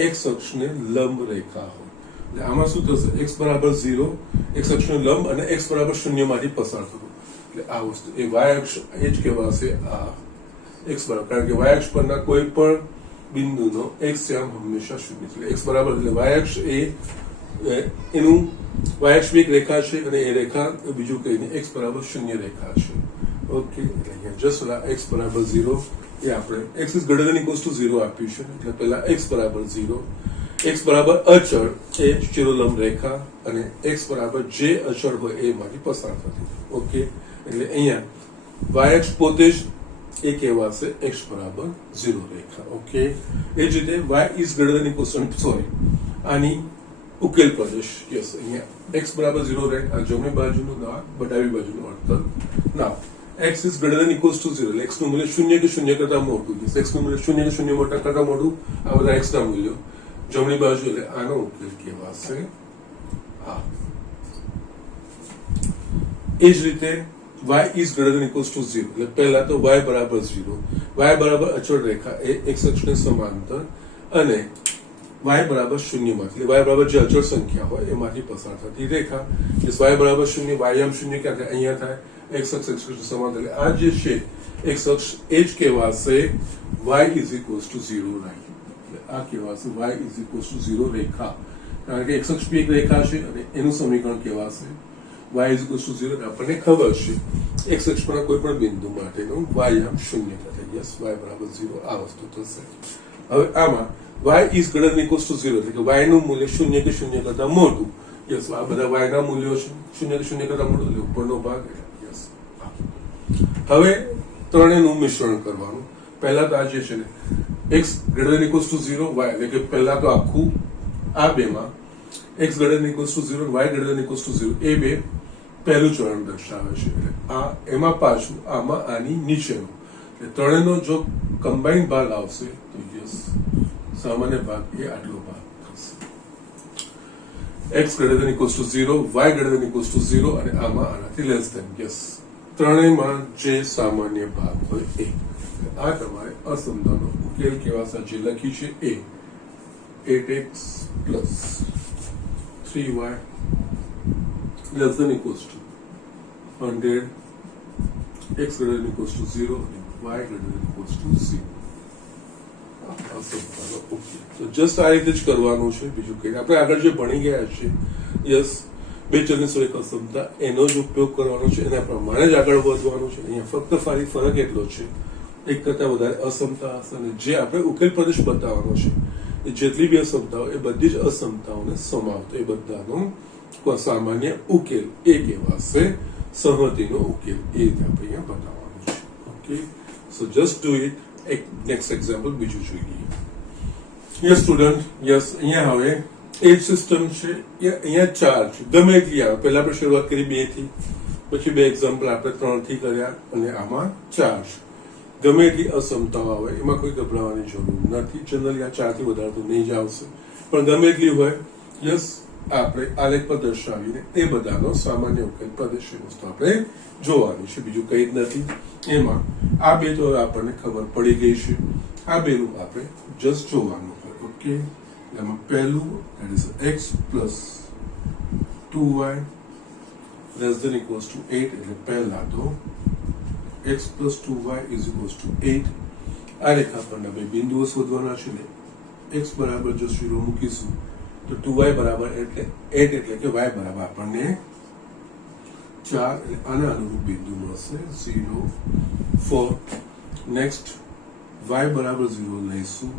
x અક્ષને લંબ રેખા હોય. એટલે આમાં શું થશે? x બરાબર 0 x અક્ષનો લંબ અને x બરાબર 0 માંથી પસાર થતું. એટલે આ વસ્તુ એ y અક્ષ એ જ કહેવાશે આ x બરાબર, કારણ કે y અક્ષ પરના કોઈ પણ બિંદુનો x આમ હંમેશા 0 છે. એટલે x બરાબર એટલે y અક્ષ એ એનું y અક્ષ એક રેખા છે અને એ રેખા બીજું કઈ નહીં, x બરાબર 0 રેખા છે. ઓકે, એટલે અહીંયા જસ્ટ x બરાબર 0 એ આપણે x is greater than equals to 0 આપ્યું છે. એટલે પહેલા x બરાબર 0, x બરાબર અચળ એ ચિરોલંબ રેખા અને x બરાબર જે અચળ હોય એ માંથી પસાર થતી. ઓકે, એટલે અહીંયા y અક્ષ પોતે જ એ કહેવાશે x બરાબર 0 રેખા. ઓકે, એ જ રીતે y is greater than equals to, sorry, આની ઉકેલ પ્રદેશ. યસ, અહીંયા x બરાબર 0 રહે, આ જમણી બાજુનું ના ડાબી બાજુનું અડધલ. ના, x is greater than equals to 0 એટલે x નું મૂલ્ય 0 કે 0 કરતા મોટું. x નું મૂલ્ય 0 કે 0 મોટા કરતા મોટું, આ બધા x ના મૂલ્યો જમણી બાજુ. એટલે આનો ઉકેલ કહેવાશે આ. એ જ રીતે y is greater than equals to 0 એટલે પહેલા તો y બરાબર 0, y બરાબર અચળ રેખા એ x અક્ષને સમાંતર અને y બરાબર 0 માંથી, y બરાબર જે અચળ સંખ્યા હોય એમાંથી પસાર થતી રેખા. y બરાબર 0, y આમ 0 ક્યાં થાય? અહીંયા થાય. x અક્ષ અક્ષને સમાંતર એટલે આ જે છે x અક્ષ એ જ કહેવાશે y is equals to 0 right. એટલે આ કહેવાશે y ઇઝ ઇક્વલ્સ ટુ 0 રેખા, કારણ કે x અક્ષ બી એક રેખા છે અને એનું સમીકરણ કહેવાશે y ઇઝ ઇક્વલ્સ ટુ 0. આપણને ખબર છે x અક્ષ પરના કોઈ પણ બિંદુ માટેનું y આમ 0 થશે. યસ, y બરાબર 0 આ વસ્તુ થશે. હવે આમાં y is greater than equals to 0 એટલે કે y નું મૂલ્ય 0 કે 0 કરતા મોટું. યસ, આ બધા y ના મૂલ્યો છે 0 કે 0 કરતા મોટું એટલે ઉપરનો ભાગ. યસ, હવે ત્રણેયનું મિશ્રણ કરવાનું. પહેલા તો આ જે છે ને x greater than equals to 0 y એટલે કે પહેલા તો આખું આ બેમાં x greater than equals to 0 y greater than equals to 0 એ બે પહેલું ચરણ દર્શાવે છે. એટલે આ એમાં પાછું આમાં આની નીચેનું એટલે ત્રણેયનો જો કમ્બાઈન ભાગ આવશે તો યસ સામાન્ય ભાગ એ આટલો ભાગ થશે. x greater than equals to 0, y greater than equals to 0 અને આમાં આનાથી લેસ ધેન. યસ, ત્રણેયમાં જે સામાન્ય ભાગ હોય એ. આ તમારે અસમતાનો ઉકેલ કેવા સાચી લખી છે એ 8x plus 3y less than equals to 100, x greater than equals to 0 and y greater than equals to 0. અસમતાનો ઉકેલ. તો જસ્ટ આ રીતે જ કરવાનું છે, બીજું કંઈ. આપણે આગળ જે ભણી ગયા છે યસ બે ચલની સુરેખ અસમતા એનો જ ઉપયોગ કરવાનો છે, એના પ્રમાણે જ આગળ વધવાનું છે. અહીંયા ફક્ત ફરક એટલો છે એક કરતા વધારે અસમતા હશે અને જે આપણે ઉકેલ પ્રદેશ બતાવવાનો છે એ જેટલી બી અસમતાઓ એ બધી જ અસમતાઓને સમાવતો એ બધાનો સામાન્ય ઉકેલ એ કહેવાશે સહમતિનો ઉકેલ. એ રીતે આપણે અહીંયા બતાવવાનું છે. Okay, so just do it. એક નેક્સ્ટ એક્ઝામ્પલ બીજું જોઈ લઈએ. યસ સ્ટુડન્ટ, યસ અહીંયા હવે એ સિસ્ટમ છે અહીંયા 4 છે, ગમે એટલી આવે. પહેલા આપણે શરૂઆત કરી 2 થી, પછી 2 એક્ઝામ્પલ આપણે 3 થી કર્યા અને આમાં 4 છે. ગમે એટલી અસમતાઓ આવે એમાં કોઈ ગભરાવાની જરૂર નથી. જનરલી આ 4 થી વધારે તો નહીં જ આવશે, પણ ગમે એટલી હોય યસ આપણે આલેખ પર દર્શાવીને એ બધાનો સામાન્ય ઉકેલ પ્રદેશની વસ્તુ આપણે જોવાની છે, બીજું કંઈ જ નથી. એમાં આ બે તો આપણને ખબર પડી ગઈ છે, આ બેનું આપણે જસ્ટ જોવાનું હોય. ઓકે, એમાં પહેલું that is x plus 2y less than equals to 8, એટલે પહેલા તો x plus 2y is equals to 8. આ રેખા પરના બે બિંદુઓ શોધવાના છે ને x બરાબર જો 0 મૂકીશું તો 2y બરાબર એટલે 8, એટલે કે y બરાબર આપણને 4, એટલે આના અનુરૂપ બિંદુ મળશે 0 4. નેક્સ્ટ y બરાબર 0 લઈશું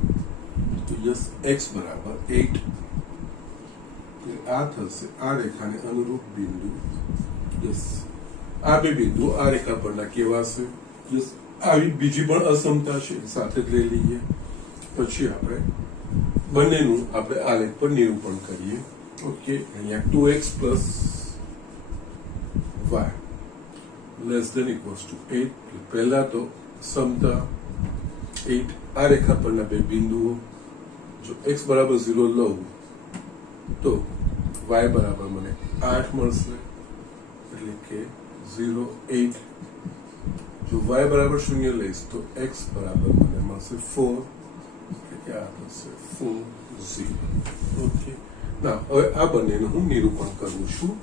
તો યસ x બરાબર 8, આ થશે આ રેખાને અનુરૂપ બિંદુ. યસ, આ બે બિંદુ આ રેખા પરના કેવા છે? યસ, આવી બીજી પણ અસમતા છે, સાથે જ લઈ લઈએ. પછી આપણે બંનેનું આપણે આલેખ પર નિરૂપણ કરીએ. ઓકે, અહીંયા 2x plus y less than equals to 8. પહેલા તો સમતા 8, આ રેખા પરના બે બિંદુઓ જો x બરાબર 0 લઉં તો y બરાબર મને 8 મળશે, એટલે કે 0 8. જો y બરાબર 0 લઈશ તો x બરાબર મને મળશે 4, એટલે કે આ થશે 4 0. ઓકે, ના હવે આ બંનેનું હું નિરૂપણ કરું છું.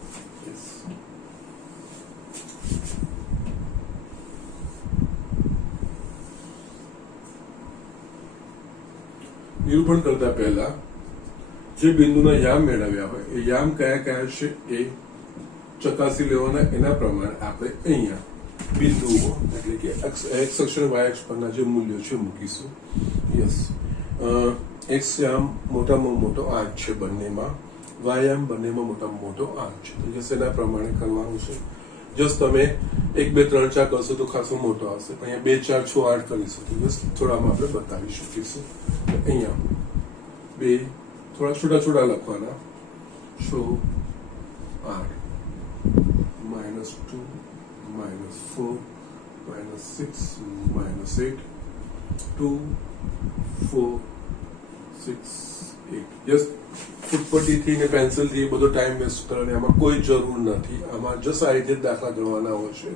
નિરૂપણ કરતા પહેલા જે બિંદુના યામ મેળવ્યા હોય એ યામ કયા કયા છે એ ચકાસી લેવાના. એના પ્રમાણે આપણે અહીંયા બિંદુઓ એટલે કે x અક્ષ અને y અક્ષ પરના જે મૂલ્યો છે મૂકીશું. યસ, x યામ મોટામાં મોટો 8 છે બંનેમાં, y યામ બંનેમાં મોટામાં મોટો 8 છે. તો યસ, એના પ્રમાણે કરવાનું છે. જસ્ટ તમે 1 2 3 4 કરશો તો ખાસો મોટો આવશે, પણ અહીંયા 2 4 6 8 કરીશું તો બસ થોડામાં આપણે બતાવી શકીશું. અહીંયા બે થોડા છોટા છોટા લખવાના. 6 8 -2 -4 -6 -8 2 4 6 8. યસ, ફૂટપટ્ટીથી ને પેન્સિલથી બધો ટાઈમ વેસ્ટ કરવાની આમાં કોઈ જરૂર નથી. આમાં જસ્ટ આ રીતે દાખલા ગણવાના હોય છે,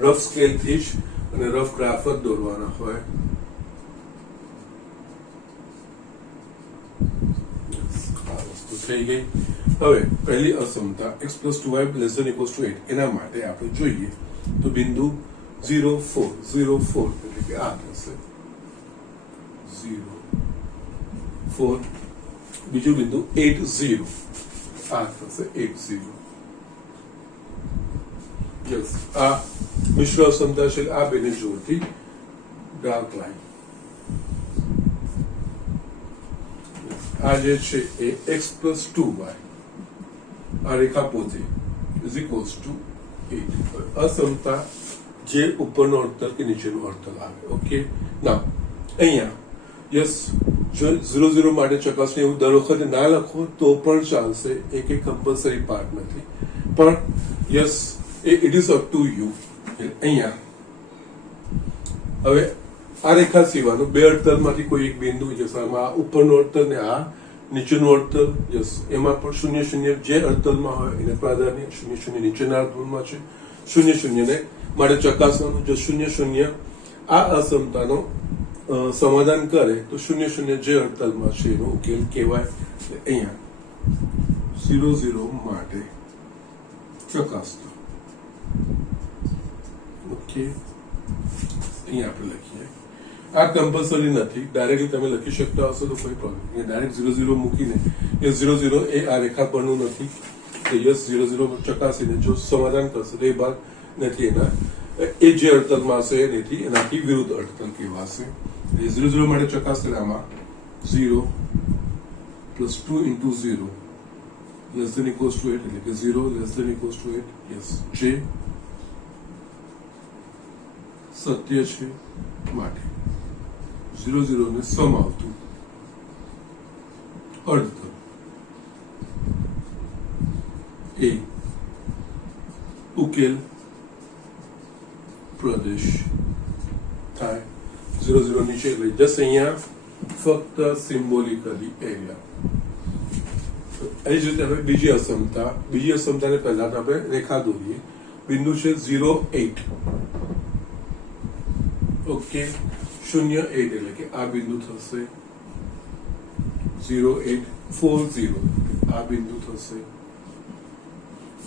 રફ સ્કેલથી જ, અને રફ ગ્રાફ જ દોરવાના હોય. થઈ ગઈ. હવે પહેલી અસમતા x plus 2y less than equals to 8, એના માટે આપણે જોઈએ તો બિંદુ 0 4 0 4, એટલે કે આ થશે 0 4. બીજું બિંદુ 8 0, આ થશે 8 0. યસ, આ મિશ્ર અસમતા છે, આ બેને જોડતી ડાર્ક લાઈન. આ જે છે એ x plus 2y, આ રેખા પોતે is equals to 8. અસમતા જે ઉપરનો અડધલ કે નીચેનો અડધલ આવે. ઓકે, ના અહીંયા યસ, જો 0 0 માટે ચકાસણી એવું દર વખતે ના લખો તો પણ ચાલશે, એ કંઈ કમ્પલસરી પાર્ટ નથી, પણ yes it is up to you. અહીંયા હવે આ રેખા સિવાયનું બે અડધલમાંથી કોઈ એક બિંદુ જશે, આમાં ઉપરનો અડધલ ને આ નીચેનું અડધલ. યસ, એમાં પણ 0 0 જે અડધલમાં હોય એને પ્રાધાન્ય, 0 0 નીચેના અડધલમાં છે, 0 0 ને માટે ચકાસવાનું. જો 0 0 આ અસમતાનો સમાધાન કરે તો 0 0 જે અડધલમાં છે એનો ઉકેલ કહેવાય. અહીંયા 0 0 માટે ચકાસતો. ઓકે, અહીંયા આપણે લખીએ. આ કમ્પલસરી નથી, ડાયરેક્ટલી તમે લખી શકતા હશો તો કોઈ પ્રોબ્લેમ નહીં. ડાયરેક્ટ 0 0 મૂકીને એ 0 0 એ આ રેખા પરનું નથી, તો યસ 0 0 ચકાસીને જો સમાધાન કરશે તો એ ભાગ નથી એના, એ જે અડધલમાં હશે એનાથી વિરુદ્ધ અડધલ કહેવાશે. 0 0 માટે ચકાસણામાં 0 plus 2 into 0 less than equals to 8, એટલે કે 0 less than equals to 8. Yes, જે સત્ય છે માટે 0 0 ને સમાવતું અડધલ એ ઉકેલ પ્રદેશ થાય. 0 0 નીચે એટલે જસ્ટ અહીંયા ફક્ત સિમ્બોલિકલી એરિયા. એ જ રીતે હવે બીજી અસમતાને પહેલા તો આપણે રેખા દોરીએ. બિંદુ છે 0.8. ઓકે, 0.8 એટલે કે આ બિંદુ થશે 0.840. આ બિંદુ થશે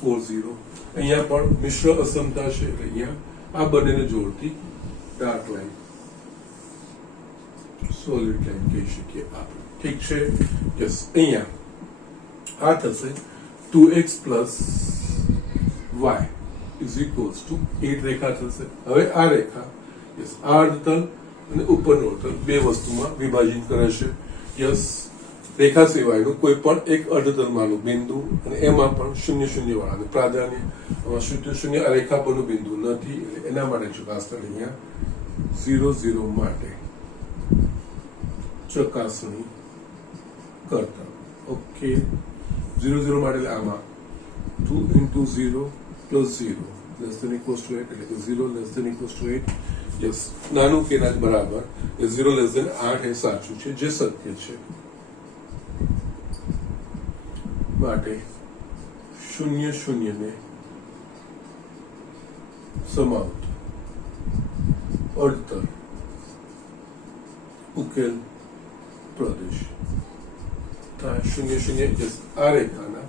40. અહીંયા પણ મિશ્ર અસમતા છે એટલે અહીંયા આ બંનેને જોડતી ડાર્ક લાઈન, સોલિડ લાઈન કહી શકીએ આપણે. ઠીક છે. યસ, અહીંયા આ થશે 2x plus y is equals to 8 રેખા થશે. હવે આ રેખા યસ આ અર્ધતલ અને ઉપરનું અર્ધતલ બે વસ્તુમાં વિભાજિત કરે છે. યસ, રેખા સિવાયનું કોઈ પણ એક અર્ધતલમાંનું બિંદુ અને એમાં પણ 0 વાળાને પ્રાધાન્ય. 0 આ રેખા પરનું બિંદુ નથી એટલે એના માટે ચકાસણી અહીંયા 0 માટે ચકાસણી કરતા. ઓકે, 0 માટે આમાં 2 into 0 plus 0 less than equals to 8 એટલે કે 0 less than equals to 8. Yes, નાનું કે ના બરાબર 0 less than 8 એ સાચું છે, જે સત્ય છે. માટે 0 ને સમાવતું અડધતલ ઉકેલ પ્રદેશ થાય. 0 આ રેખાના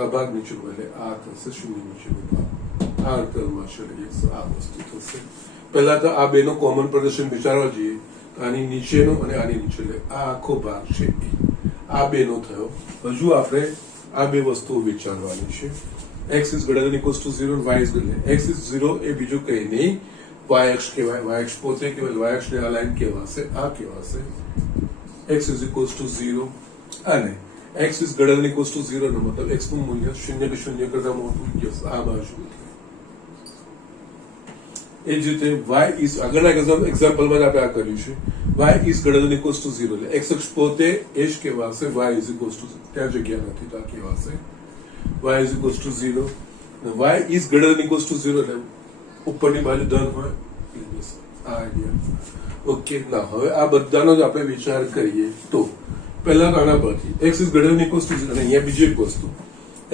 આ ભાગ નીચે એટલે આ થશે 0 નીચેનો ભાગ આ અર્ધતલમાં છે એટલે આ વસ્તુ થશે. પહેલા તો આ બેનો કોમન પ્રદર્શન વિચારવા જઈએ તો આની નીચેનો અને આની નીચે એટલે આ આખો ભાગ છે આ બેનો થયો. હજુ આપણે આ બે વસ્તુઓ વિચારવાની છે. x is greater than equals to 0 and y is greater than x is 0 એ બીજું કંઈ નહીં y અક્ષ કહેવાય. y અક્ષ પોતે કહેવાય. y અક્ષને આ લાઈન કહેવાશે, આ કહેવાશે x is equals to 0 અને x is greater than equals to 0 નો મતલબ x નું મૂલ્ય 0 કે 0 કરતા મોટું. યસ, આ બાજુ. એ જ રીતે y is આગળના એક્ઝામ્પલમાં આપણે આ કર્યું છે. y is greater than equals to 0 એટલે x અક્ષ પોતે એ જ કહેવાશે. y is equals to ત્યાં જગ્યા નથી તો આ કહેવાશે y is equals to 0. y is greater than equals to 0 એટલે ઉપરની બાજુ ધન હોય. આ આઈડિયા. ઓકે, ના હવે આ બધાનો જ આપણે વિચાર કરીએ તો પહેલા આના પરથી x is greater than equals to 0 અને અહીંયા બીજી એક વસ્તુ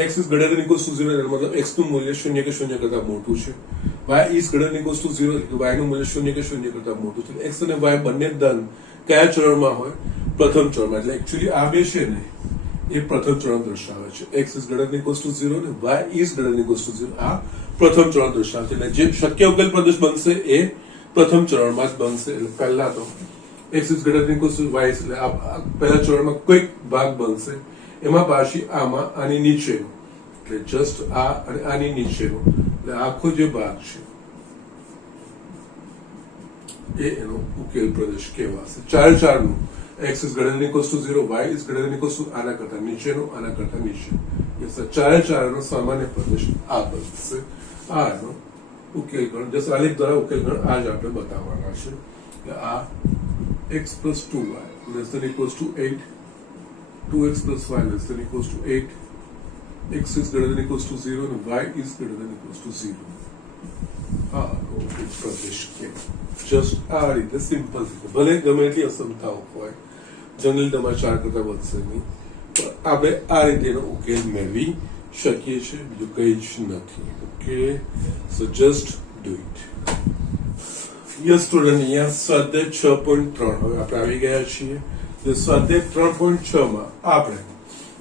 x is greater than equals to 0 એટલે મતલબ x નું મૂલ્ય 0 કે 0 કરતા મોટું છે. y is greater than equals to 0 એટલે y નું મૂલ્ય 0 કે 0 કરતા મોટું છે. x અને y બંને ધન કયા ચરણમાં હોય? પ્રથમ ચરણમાં. એટલે એકચ્યુઅલી આ બે છે ને એ પ્રથમ ચરણ દર્શાવે છે. x is greater than equals to 0 અને y is greater than equals to 0 આ પ્રથમ ચરણ દર્શાવે છે. એટલે જે શક્ય ઉકેલ પ્રદેશ બનશે એ પ્રથમ ચરણમાં જ બનશે. એટલે પહેલા તો x is greater than equals to y એટલે આ પહેલા ચરણમાં કોઈક ભાગ બનશે. એમાં પાછી આમાં આની નીચેનો એટલે જસ્ટ આ અને આની નીચેનો એટલે આખો જે ભાગ છે એ એનો ઉકેલ પ્રદેશ કહેવાશે. 4 નું x is greater than equals to 0, y is greater than equals to આના કરતા નીચેનો, આના કરતા નીચે. યસ, 4 નો સામાન્ય પ્રદેશ આ બનશે. આનો ઉકેલ ગણ જસ્ટ આલેખ દ્વારા ઉકેલ ગણ આ જ આપણે બતાવવાના છે. એટલે આ x plus 2y less than equals to 8, 2x plus y less than equals to 8, x is greater than equals to 0 and y is greater than equals to 0. પ્રદેશ કે જસ્ટ આ રીતે સિમ્પલ રીતે ભલે ગમે એટલી અસમતાઓ હોય, જનરલ તમારે 4 કરતા વધશે નહીં, પણ આપણે આ રીતે એનો ઉકેલ મેળવી શકીએ છીએ, બીજું કંઈ જ નથી. Okay, so just do it. Yes student, અહીંયા સ્વાધ્યાય 6.3 હવે આપણે આવી ગયા છીએ. સ્વાધ્યાય 3.6 માં આપણે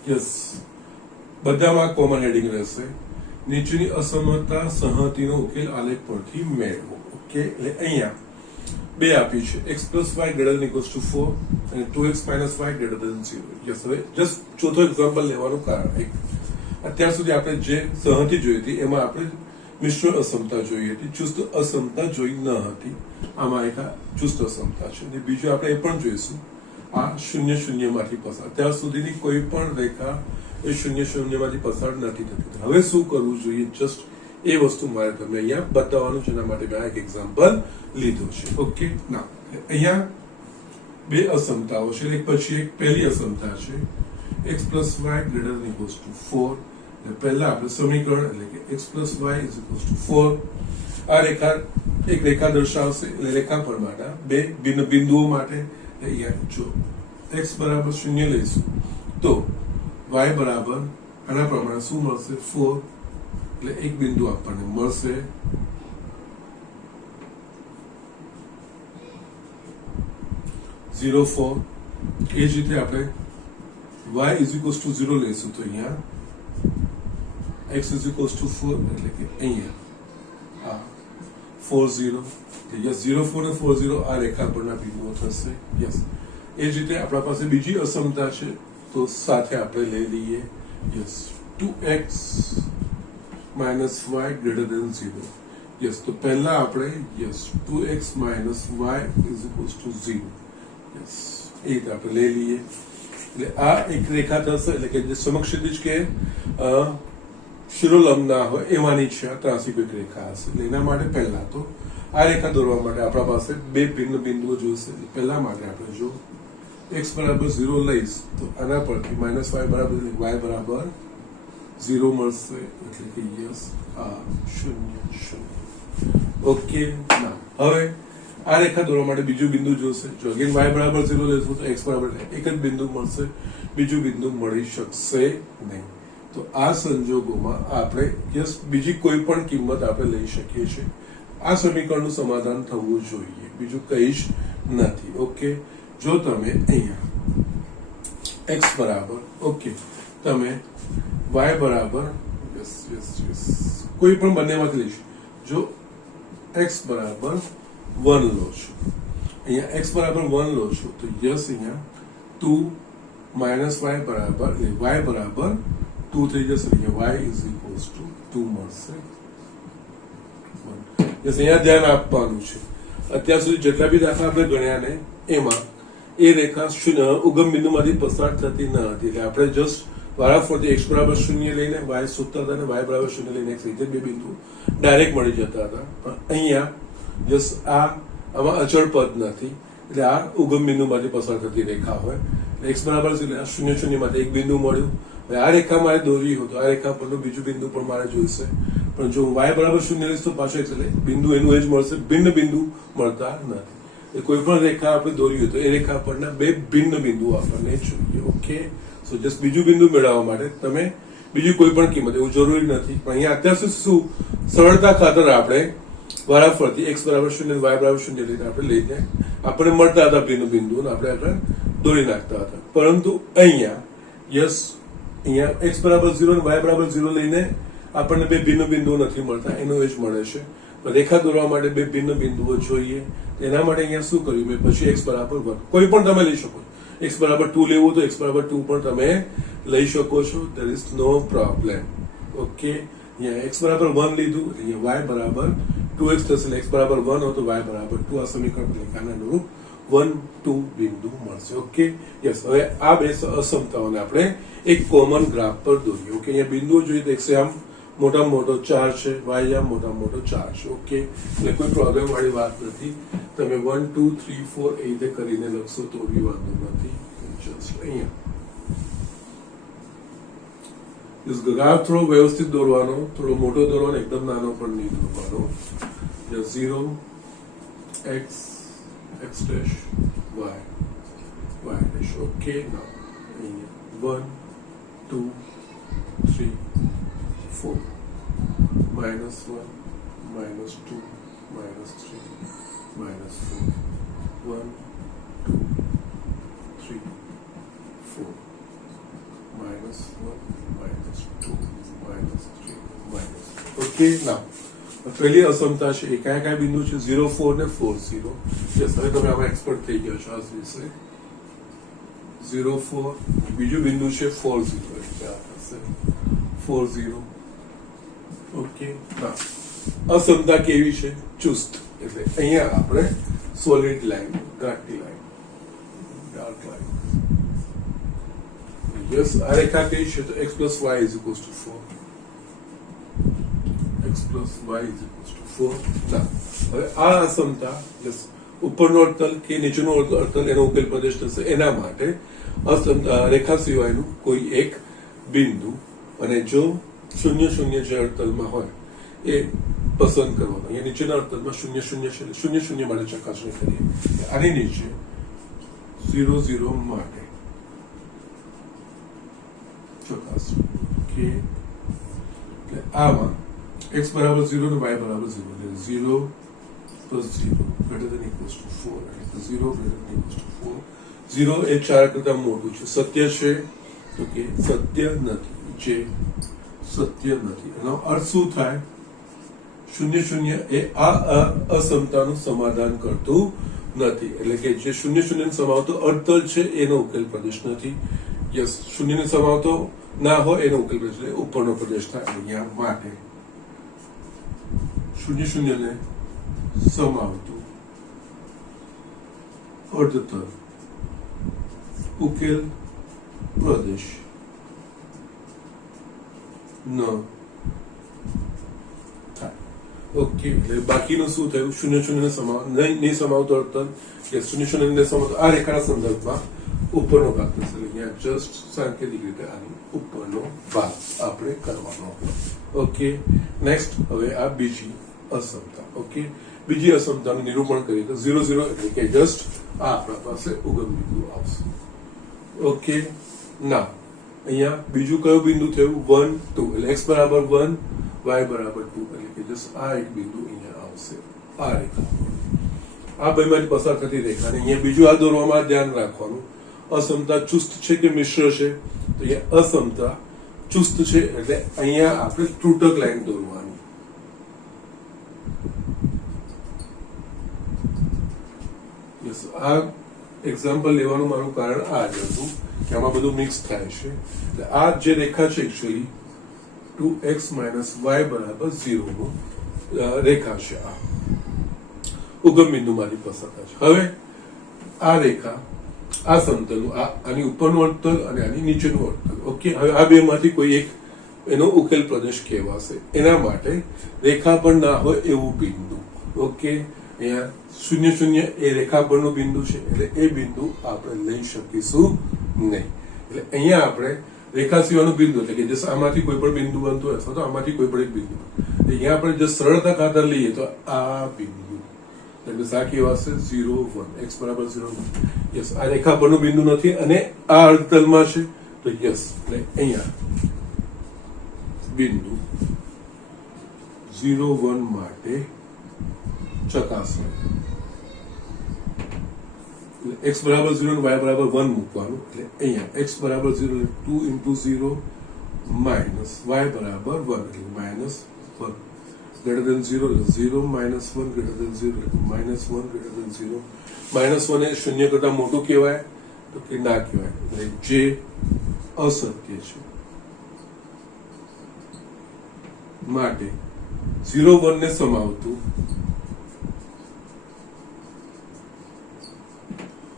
યસ બધામાં કોમન હેડિંગ રહેશે. નીચેની અસમતા સંહતિનો ઉકેલ આલેખ પરથી મેળવો. ઓકે, એટલે અહીંયા બે આપી છે x plus y greater than equals to 4 અને 2x minus y greater than 0. Yes, હવે જસ્ટ ચોથો એક્ઝામ્પલ લેવાનું કારણ એક અત્યાર સુધી આપણે જે સંહતિ જોઈ હતી એમાં આપણે મિશ્ર અસમતા જોઈ હતી, ચુસ્ત અસમતા જોઈ ન હતી. આમાં એક ચુસ્ત અસમતા છે. અને બીજું આપણે એ પણ જોઈશું આ 0 માંથી પસાર. ત્યાં સુધીની કોઈ પણ રેખા એ 0 માંથી પસાર નથી થતી. હવે શું કરવું જોઈએ જસ્ટ એ વસ્તુ મારે તમને અહીંયા બતાવવાનું છે. એના માટે મેં એક એક્ઝામ્પલ લીધો છે. ઓકે, ના અહીંયા બે અસમતાઓ છે. એક પછી એક પહેલી અસમતા છે x plus y greater than equals to 4. પહેલા આપણે સમીકરણ એટલે કે x plus y is equals to 4 આ રેખા એક રેખા દર્શાવશે. એટલે રેખા પર માટે બે બિંદુઓ માટે અહીંયા જો x બરાબર 0 લઈશું તો y બરાબર આના પ્રમાણે શું મળશે 4 એટલે એક બિંદુ આપણને મળશે 0 4 એ જ રીતે આપણે y is equals to 0 લેશું તો અહીંયા x is equals to 4 એટલે કે અહીંયા આ 4 0 યસ 0 4 ને 4 0 આ રેખા પરના બિંદુઓ થશે યસ એ જ રીતે આપણા પાસે બીજી અસમતા છે તો સાથે આપણે લઈ લઈએ yes 2x minus y greater than 0 yes તો પહેલા આપણે yes 2x minus y is equals to 0 yes એ રીતે આપણે લઈ લઈએ એટલે આ એક રેખા થશે એટલે કે જે સમક્ષિતિજ કે શિરોલંબ ના હોય એમાંની છે આ ત્રાંસી રેખા હશે એટલે એના માટે પહેલા તો આ રેખા દોરવા માટે આપણા પાસે બે ભિન્ન બિંદુઓ જોઈશે પહેલા માટે આપણે જો x બરાબર 0 લઈશ તો આના પરથી માઇનસ y બરાબર y બરાબર 0 મળશે એટલે કે યસ આ 0 0 ઓકે ના હવે આ રેખા દોરવા માટે બીજું બિંદુ જોશે જો અગેન y બરાબર 0 લેશું તો x બરાબર એક જ બિંદુ મળશે બીજું બિંદુ મળી શકશે નહીં તો આ સંજોગોમાં આપણે યસ બીજી કોઈ પણ કિંમત આપણે લઈ શકીએ છીએ આ સમીકરણનું સમાધાન થવું જોઈએ બીજું કંઈ જ નથી ઓકે જો તમે અહીંયા x બરાબર ઓકે તમે y બરાબર યસ યસ યસ કોઈ પણ બંનેમાંથી લઈશ જો x બરાબર 1 લો છો અહીંયા x બરાબર 1 લો છો તો યસ અહીંયા 2 માઇનસ y બરાબર y બરાબર 2 થઈ જશે અહીંયા y is equals to 2 મળશે યસ અહીંયા ધ્યાન આપવાનું છે અત્યાર સુધી જેટલા બી દાખલા આપણે ગણ્યા ને એમાં એ રેખા ઉગમ બિંદુમાંથી પસાર થતી ન હતી એટલે આપણે જસ્ટ વારાફરતી x બરાબર 0 લઈને y શોધતા હતા અને y બરાબર 0 લઈને x રીતે બે બિંદુ ડાયરેક્ટ મળી જતા હતા પણ અહીંયા જસ આમાં અચળ પદ નથી એટલે આ ઉગમ બિંદુમાંથી પસાર થતી રેખા હોય x બરાબર 0 0 માંથી એક બિંદુ મળ્યું હવે આ રેખા મારે દોરવી હોય તો આ રેખા પરનું બીજું બિંદુ પણ મારે જોઈશે પણ જો y બરાબર 0 લઈશ તો પાછો x એટલે બિંદુ એનું એ જ મળશે ભિન્ન બિંદુ મળતા નથી કોઈ પણ રેખા આપણે દોરી હોય તો એ રેખા પરના બે ભિન્ન બિંદુ આપણને જોઈએ ઓકે સો જસ્ટ બીજું બિંદુ મેળવવા માટે તમે બીજી કોઈ પણ કિંમત એવું જરૂરી નથી પણ અહીંયા અત્યાર સુધી શું સરળતા ખાતર આપણે વારાફરતી x બરાબર 0 y બરાબર 0 લઈને આપણે લઈને આપણે મળતા હતા ભિન્ન બિંદુ અને આપણે આગળ દોરી નાખતા હતા પરંતુ અહીંયા યસ અહીંયા x બરાબર 0 અને y બરાબર 0 લઈને આપણને બે ભિન્ન બિંદુઓ નથી મળતા એનો એ જ મળે છે રેખા દોરવા માટે બે ભિન્ન બિંદુઓ જોઈએ એના માટે અહીંયા શું કર્યું મેં પછી x બરાબર 1 કોઈ પણ તમે લઈ શકો x બરાબર 2 લેવું તો x બરાબર 2 પણ તમે લઈ શકો છો there is no problem okay અહીંયા x બરાબર 1 લીધું અહીંયા y બરાબર 2x થશે x બરાબર 1 હોય તો y બરાબર 2 આ સમીકરણ રેખાના અનુરૂપ 1 2 બિંદુ મળશે ઓકે યસ હવે આ બે અસમતાઓને આપણે એક કોમન ગ્રાફ પર દોરીએ ઓકે અહીંયા બિંદુઓ જોઈએ તો x આમ મોટામાં મોટો 4 છે y આમ મોટામાં મોટો 4 છે ઓકે એટલે કોઈ પ્રોબ્લેમ વાળી વાત નથી તમે 1 2 3 4 એ રીતે કરીને લખશો તો બી વાંધો નથી જસ્ટ અહીંયા ગ્રાફ થોડો વ્યવસ્થિત દોરવાનો થોડો મોટો દોરવાનો એકદમ નાનો પણ નહીં દોરવાનો 0 x x dash y y dash okay now 1 2 3 4 minus 1 minus 2 minus 3 minus 4 1 2 3 4 minus 1 minus 2 minus 3 minus 4 okay now પહેલી અસમતા છે એ કયા કયા બિંદુ છે 0 4 ને 4 0 યસ હવે તમે આમાં એક્સપર્ટ થઈ ગયા છો આ વિશે 0 4 બીજું બિંદુ છે 4 0 એટલે આ થશે 4 0 ઓકે ના અસમતા કેવી છે ચુસ્ત એટલે અહીંયા આપણે સોલિડ લાઈન ઘાટી લાઈન ડાર્ક લાઈન યસ આ રેખા કઈ છે તો x plus y is equals to 4 x plus y is equals to 4 ના હવે આ અસમતા યસ ઉપરનો અડતલ કે નીચેનો અડતલ એનો ઉકેલ પ્રદેશ થશે એના માટે રેખા સિવાયનું કોઈ એક બિંદુ અને જો 0 0 જે અડતલમાં હોય એ પસંદ કરવાનો અહીંયા નીચેના અડતલમાં 0 0 છે 0 0 માટે ચકાસણી કરીએ આની નીચે 0 0 માટે ચકાસણી. ઓકે, એટલે આમાં x બરાબર 0 અને y બરાબર 0 એટલે 0 plus 0 greater than equals to 4 એટલે 0 greater than equals to 4. 0 એ 4 કરતા મોટું છે. સત્ય છે તો કે સત્ય નથી, જે સત્ય નથી. એનો અર્થ શું થાય? 0 0 એ આ અસમતાનું સમાધાન કરતું નથી, એટલે કે જે 0 0 ને સમાવતો અડધલ છે એનો ઉકેલ પ્રદેશ નથી. યસ, 0 ને સમાવતો ના હોય એનો ઉકેલ પ્રદેશ એટલે ઉપરનો પ્રદેશ થાય. અહીંયા માટે 0 0 ને સમાવતું અર્ધતલ ઉકેલ પ્રદેશ ન થાય. ઓકે, એટલે બાકીનું શું થયું? 0 0 ને નહીં સમાવતો અર્ધતલ કે 0 0 ને સમાવતો આ રેખાના સંદર્ભમાં ઉપરનો ભાગ થશે. અહીંયા જસ્ટ સાંકેતિક રીતે આની ઉપરનો ભાગ આપણે કરવાનો. ઓકે, નેક્સ્ટ હવે આ બીજી અસમતા. ઓકે, બીજી અસમતાનું નિરૂપણ કરીએ તો 0 0 એટલે કે જસ્ટ આ આપણા પાસે ઉગમ બિંદુ આવશે. ઓકે, ના અહીંયા બીજું કયું બિંદુ થયું? 1 2 એટલે x બરાબર 1 y બરાબર 2 એટલે કે જસ્ટ આ એક બિંદુ અહીંયા આવશે. આ રેખા આ બેમાંથી પસાર થતી રેખા અને અહીંયા બીજું આ દોરવામાં ધ્યાન રાખવાનું. અસમતા ચુસ્ત છે કે મિશ્ર છે? તો અહીંયા અસમતા ચુસ્ત છે એટલે અહીંયા આપણે ત્રુટક લાઈન દોરવાની. આ એક્ઝામ્પલ લેવાનું મારું કારણ આ જ હતું કે આમાં બધું મિક્સ થાય છે. એટલે આ જે રેખા છે એકચ્યુઅલી 2x - y બરાબર 0 નો રેખા છે. આ ઉગમ બિંદુમાંથી પસાર થાય છે. હવે આ રેખા આ સમતલનું આની ઉપરનું અડધલ અને આની નીચેનું અડધલ. ઓકે, હવે આ બે માંથી કોઈ એક એનો ઉકેલ પ્રદેશ કહેવાશે. એના માટે રેખા પર ના હોય એવું બિંદુ. ઓકે, અહીંયા 0 0 એ રેખા પરનું બિંદુ છે એટલે એ બિંદુ આપણે લઈ શકીશું નહીં. એટલે અહીંયા આપણે રેખા સિવાયનું બિંદુ એટલે કે જસ આમાંથી કોઈ પણ બિંદુ બનતું હોય અથવા તો આમાંથી કોઈ પણ એક બિંદુ, અહીંયા આપણે જો સરળતા ખાતર લઈએ તો આ બિંદુ એટલે આ કેવાશે 0 1 x બરાબર 0 1. યસ, આ રેખા પરનું બિંદુ નથી અને આ અર્ધતલમાં છે તો યસ, એટલે અહીંયા બિંદુ 0 1 માટે ચકાસણી. x બરાબર 0 અને y બરાબર 1 મૂકવાનું. એટલે અહીંયા x બરાબર 0 એટલે 2 into 0 minus y બરાબર 1 એટલે minus 1 greater than 0 એટલે 0 minus 1 greater than 0 એટલે minus 1 greater than 0. minus 1 એ શૂન્ય કરતા મોટું કહેવાય તો કે ના કહેવાય, એટલે જે અસત્ય છે માટે 0 1 ને સમાવતું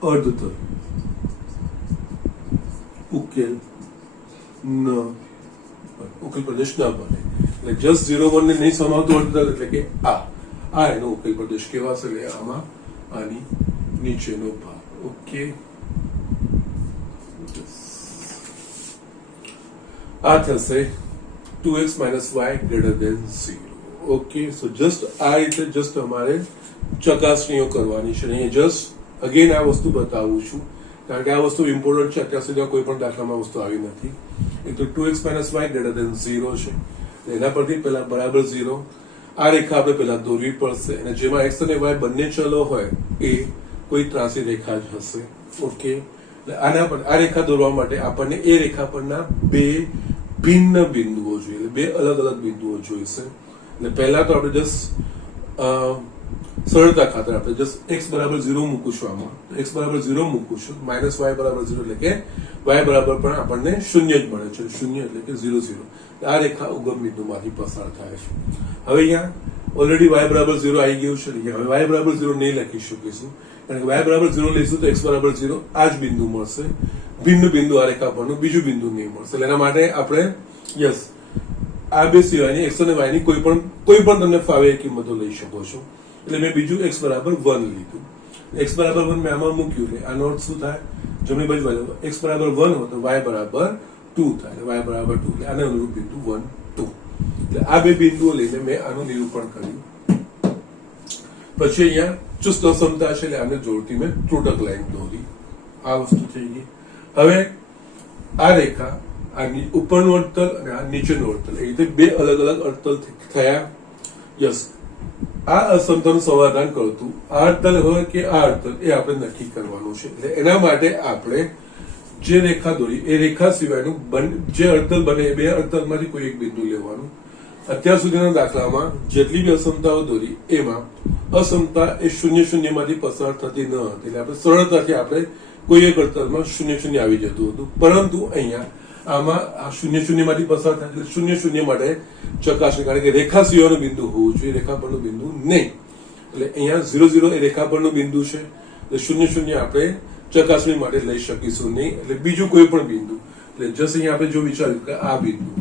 અર્ધતલ ઉકેલ પ્રદેશ ન બને. એટલે જસ્ટ 0 1 ને નહીં સમાવતું અર્ધતલ એટલે કે આ એનો ઉકેલ પ્રદેશ કહેવાશે. એટલે આમાં આની નીચેનો ભાગ. ઓકે, આ થશે 2x - y greater than 0. Okay, સો જસ્ટ આ રીતે જસ્ટ અમારે ચકાસણીઓ કરવાની છે. અહીંયા જસ્ટ અગેન આ વસ્તુ બતાવું છું કારણ કે આ વસ્તુ ઇમ્પોર્ટન્ટ છે. અત્યાર સુધી કોઈ પણ દાખલામાં વસ્તુ આવી નથી. એક તો 2x - y greater than 0 છે, એના પરથી પેલા બરાબર 0 આ રેખા આપણે પેલા દોરવી પડશે અને જેમાં x અને y બંને ચલો હોય એ કોઈ ત્રાસી રેખા જ હશે. ઓકે, એટલે આના પર આ રેખા દોરવા માટે આપણને એ રેખા પરના બે ભિન્ન બિંદુઓ જોઈએ, એટલે બે અલગ અલગ બિંદુઓ જોઈશે. એટલે પહેલા તો આપણે જસ્ટ સરળતા ખાતર આપણે જસ્ટ x બરાબર 0 મૂકુશું. આમાં x બરાબર 0 મૂકુશું, માઇનસ y બરાબર 0 એટલે કે y બરાબર પણ આપણને શૂન્ય જ મળે છે. શૂન્ય એટલે કે 0 0. આ રેખા ઉગમ બિંદુમાંથી પસાર થાય છે. હવે અહીંયા ઓલરેડી y બરાબર 0 આવી ગયું છે. હવે y બરાબર 0 નહીં લખી શકીશું કારણ કે y બરાબર 0 લઈશું તો x બરાબર 0 આ જ બિંદુ મળશે. ભિન્ન બિંદુ આ રેખા પરનું બીજું બિંદુ નહીં મળશે. એટલે એના માટે આપણે યસ આ બે સિવાયની x અને y ની કોઈ પણ તમને ફાવે એ કિંમતો લઈ શકો છો. એટલે મેં બીજું x બરાબર 1 લીધું. x બરાબર 1 મેં આમાં મૂક્યું એટલે આનો અર્થ શું થાય? જમણી બાજુ x બરાબર 1 હોય તો y બરાબર 2 થાય. એટલે y બરાબર 2 એટલે આને અનુરૂપ બિંદુ 1 2. એટલે આ બે બિંદુઓ લઈને મેં આનું નિરૂપણ કર્યું. પછી અહીંયા ચુસ્ત અસમતા છે એટલે આને જોડતી મેં ત્રુટક લાઈન દોરી. આ વસ્તુ થઈ ગઈ. હવે આ રેખા આ ઉપરનું અડતલ અને આ નીચેનું અડતલ, એ રીતે બે અલગ અલગ અડતલ થયા. યસ, આ અસમતાનું સમાધાન કરતું આ અડતલ હોય કે આ અડતલ, એ આપણે નક્કી કરવાનું છે. એટલે એના માટે આપણે જે રેખા દોરી એ રેખા સિવાયનું જે અડતલ બને એ બે અડતલમાંથી કોઈ એક બિંદુ લેવાનું. અત્યાર સુધીના દાખલામાં જેટલી બી અસમતાઓ દોરી એમાં અસમતા એ શૂન્ય શૂન્ય માંથી પસાર થતી ન હતી, એટલે આપણે સરળતાથી આપણે કોઈ એક અડતલમાં શૂન્ય શૂન્ય આવી જતું હતું. પરંતુ અહીંયા આમાં આ શૂન્ય શૂન્ય માંથી પસાર થાય એટલે શૂન્ય શૂન્ય માટે ચકાસણી, કારણ કે રેખા સિવાયનું બિંદુ હોવું જોઈએ, રેખા પરનું બિંદુ નહીં. એટલે અહીંયા 0 0 એ રેખા પરનું બિંદુ છે, એટલે શૂન્ય શૂન્ય આપણે ચકાસણી માટે લઈ શકીશું નહીં. એટલે બીજું કોઈ પણ બિંદુ, એટલે જસ્ટ અહીંયા આપણે જો વિચાર્યું કે આ બિંદુ,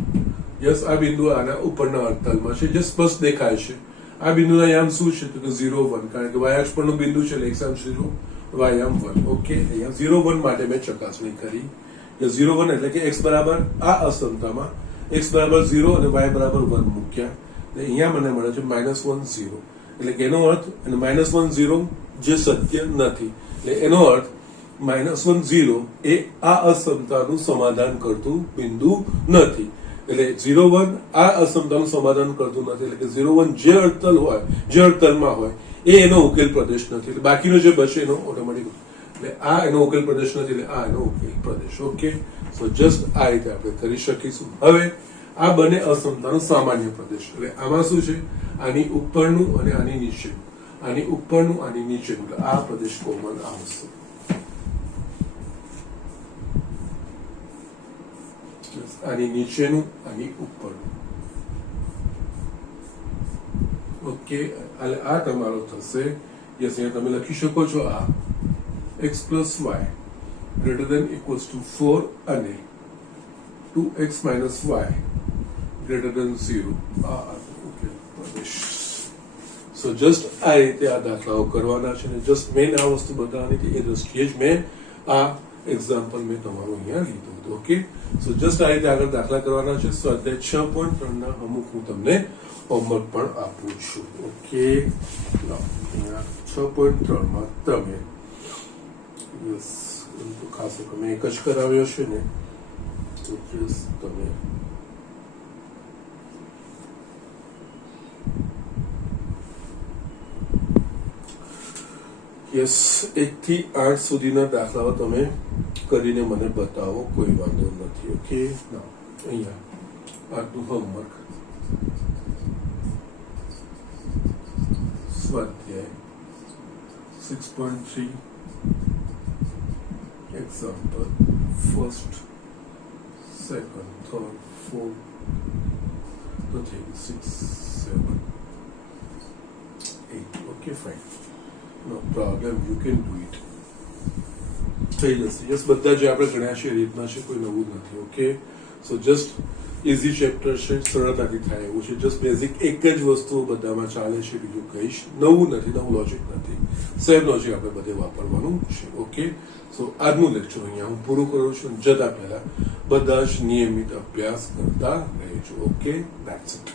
યસ આ બિંદુ આના ઉપરના અડતલમાં છે, જે સ્પષ્ટ દેખાય છે. આ બિંદુના યામ શું છે તો કે 0 1, કારણ કે y અક્ષ પરનું બિંદુ છે એટલે x યામ 0 y યામ 1. ઓકે, અહીંયા 0 1 માટે મેં ચકાસણી કરી. 0 1 એટલે કે x બરાબર આ અસમતામાં x બરાબર 0 અને y બરાબર 1 મૂક્યા, એટલે અહીંયા મને મળે છે -1 0. એટલે કે એનો અર્થ -1 0 જે સત્ય નથી, એટલે એનો અર્થ -1 0 એ આ અસમતાનું સમાધાન કરતું બિંદુ નથી. એટલે 0 1 આ અસમતાનું સમાધાન કરતું નથી, એટલે કે 0 1 જે અડતલ હોય, જે અડતલમાં હોય એ એનો ઉકેલ પ્રદેશ નથી. એટલે બાકીનો જે બચે એનો ઓટોમેટિક, એટલે આ એનો ઉકેલ પ્રદેશ નથી, એટલે આ એનો ઉકેલ પ્રદેશ. ઓકે, સો જસ્ટ આ રીતે આપણે કરી શકીશું. હવે આ બંને અસમતાનો સામાન્ય પ્રદેશ, એટલે આમાં શું છે, આની ઉપરનું અને આની નીચેનું, આની ઉપરનું આની નીચેનું, એટલે આ પ્રદેશ કોમન આવશે. આની નીચેનું આની ઉપરનું. ઓકે, એટલે આ તમારો થશે. યસ, અહીંયા તમે લખી શકો છો આ x plus y greater than equals to 4 અને 2x minus y greater than 0. Okay પ્રદેશ. સો જસ્ટ આ રીતે આ દાખલાઓ કરવાના છે, અને જસ્ટ મેન આ વસ્તુ બતાવવાની હતી, એ દ્રષ્ટિએ જ મેં આ એક્ઝામ્પલ મેં તમારું અહીંયા લીધું હતું. ઓકે, સો જસ્ટ આ રીતે આગળ દાખલા કરવાના છે. સ્વાધ્યાય 6.3 ના અમુક હું તમને હોમવર્ક પણ આપું છું. ઓકે, 6.3 માં તમે ખાસ તમે એક જ કરાવ્યો છે ને, તો તમે યસ 1 થી 8 સુધીના દાખલાઓ તમે કરીને મને બતાવો, કોઈ વાંધો નથી. ઓકે, અહીંયા આટલું હોમવર્ક. સ્વાધ્યાય 6.3 example, first, second, third, fourth, the thing 6, 7, 8. Okay, fine. No problem. You can do it. થઈ જશે. યસ, બધા જે આપણે ગણ્યા છે એ રીતના છે, કોઈ નવું નથી. ઓકે, સો જસ્ટ ઇઝી ચેપ્ટર છે, સરળતાથી થાય એવું છે. જસ્ટ બેઝિક એક જ વસ્તુઓ બધામાં ચાલે છે, બીજું કહીશ નવું નથી, નવું લોજિક નથી. સેમ લોજિક આપણે બધે વાપરવાનું છે. ઓકે, સો આજનું લેક્ચર અહીંયા હું પૂરું કરું છું. જતા પહેલા બધા જ નિયમિત અભ્યાસ કરતા રહેજો. Okay, that's it.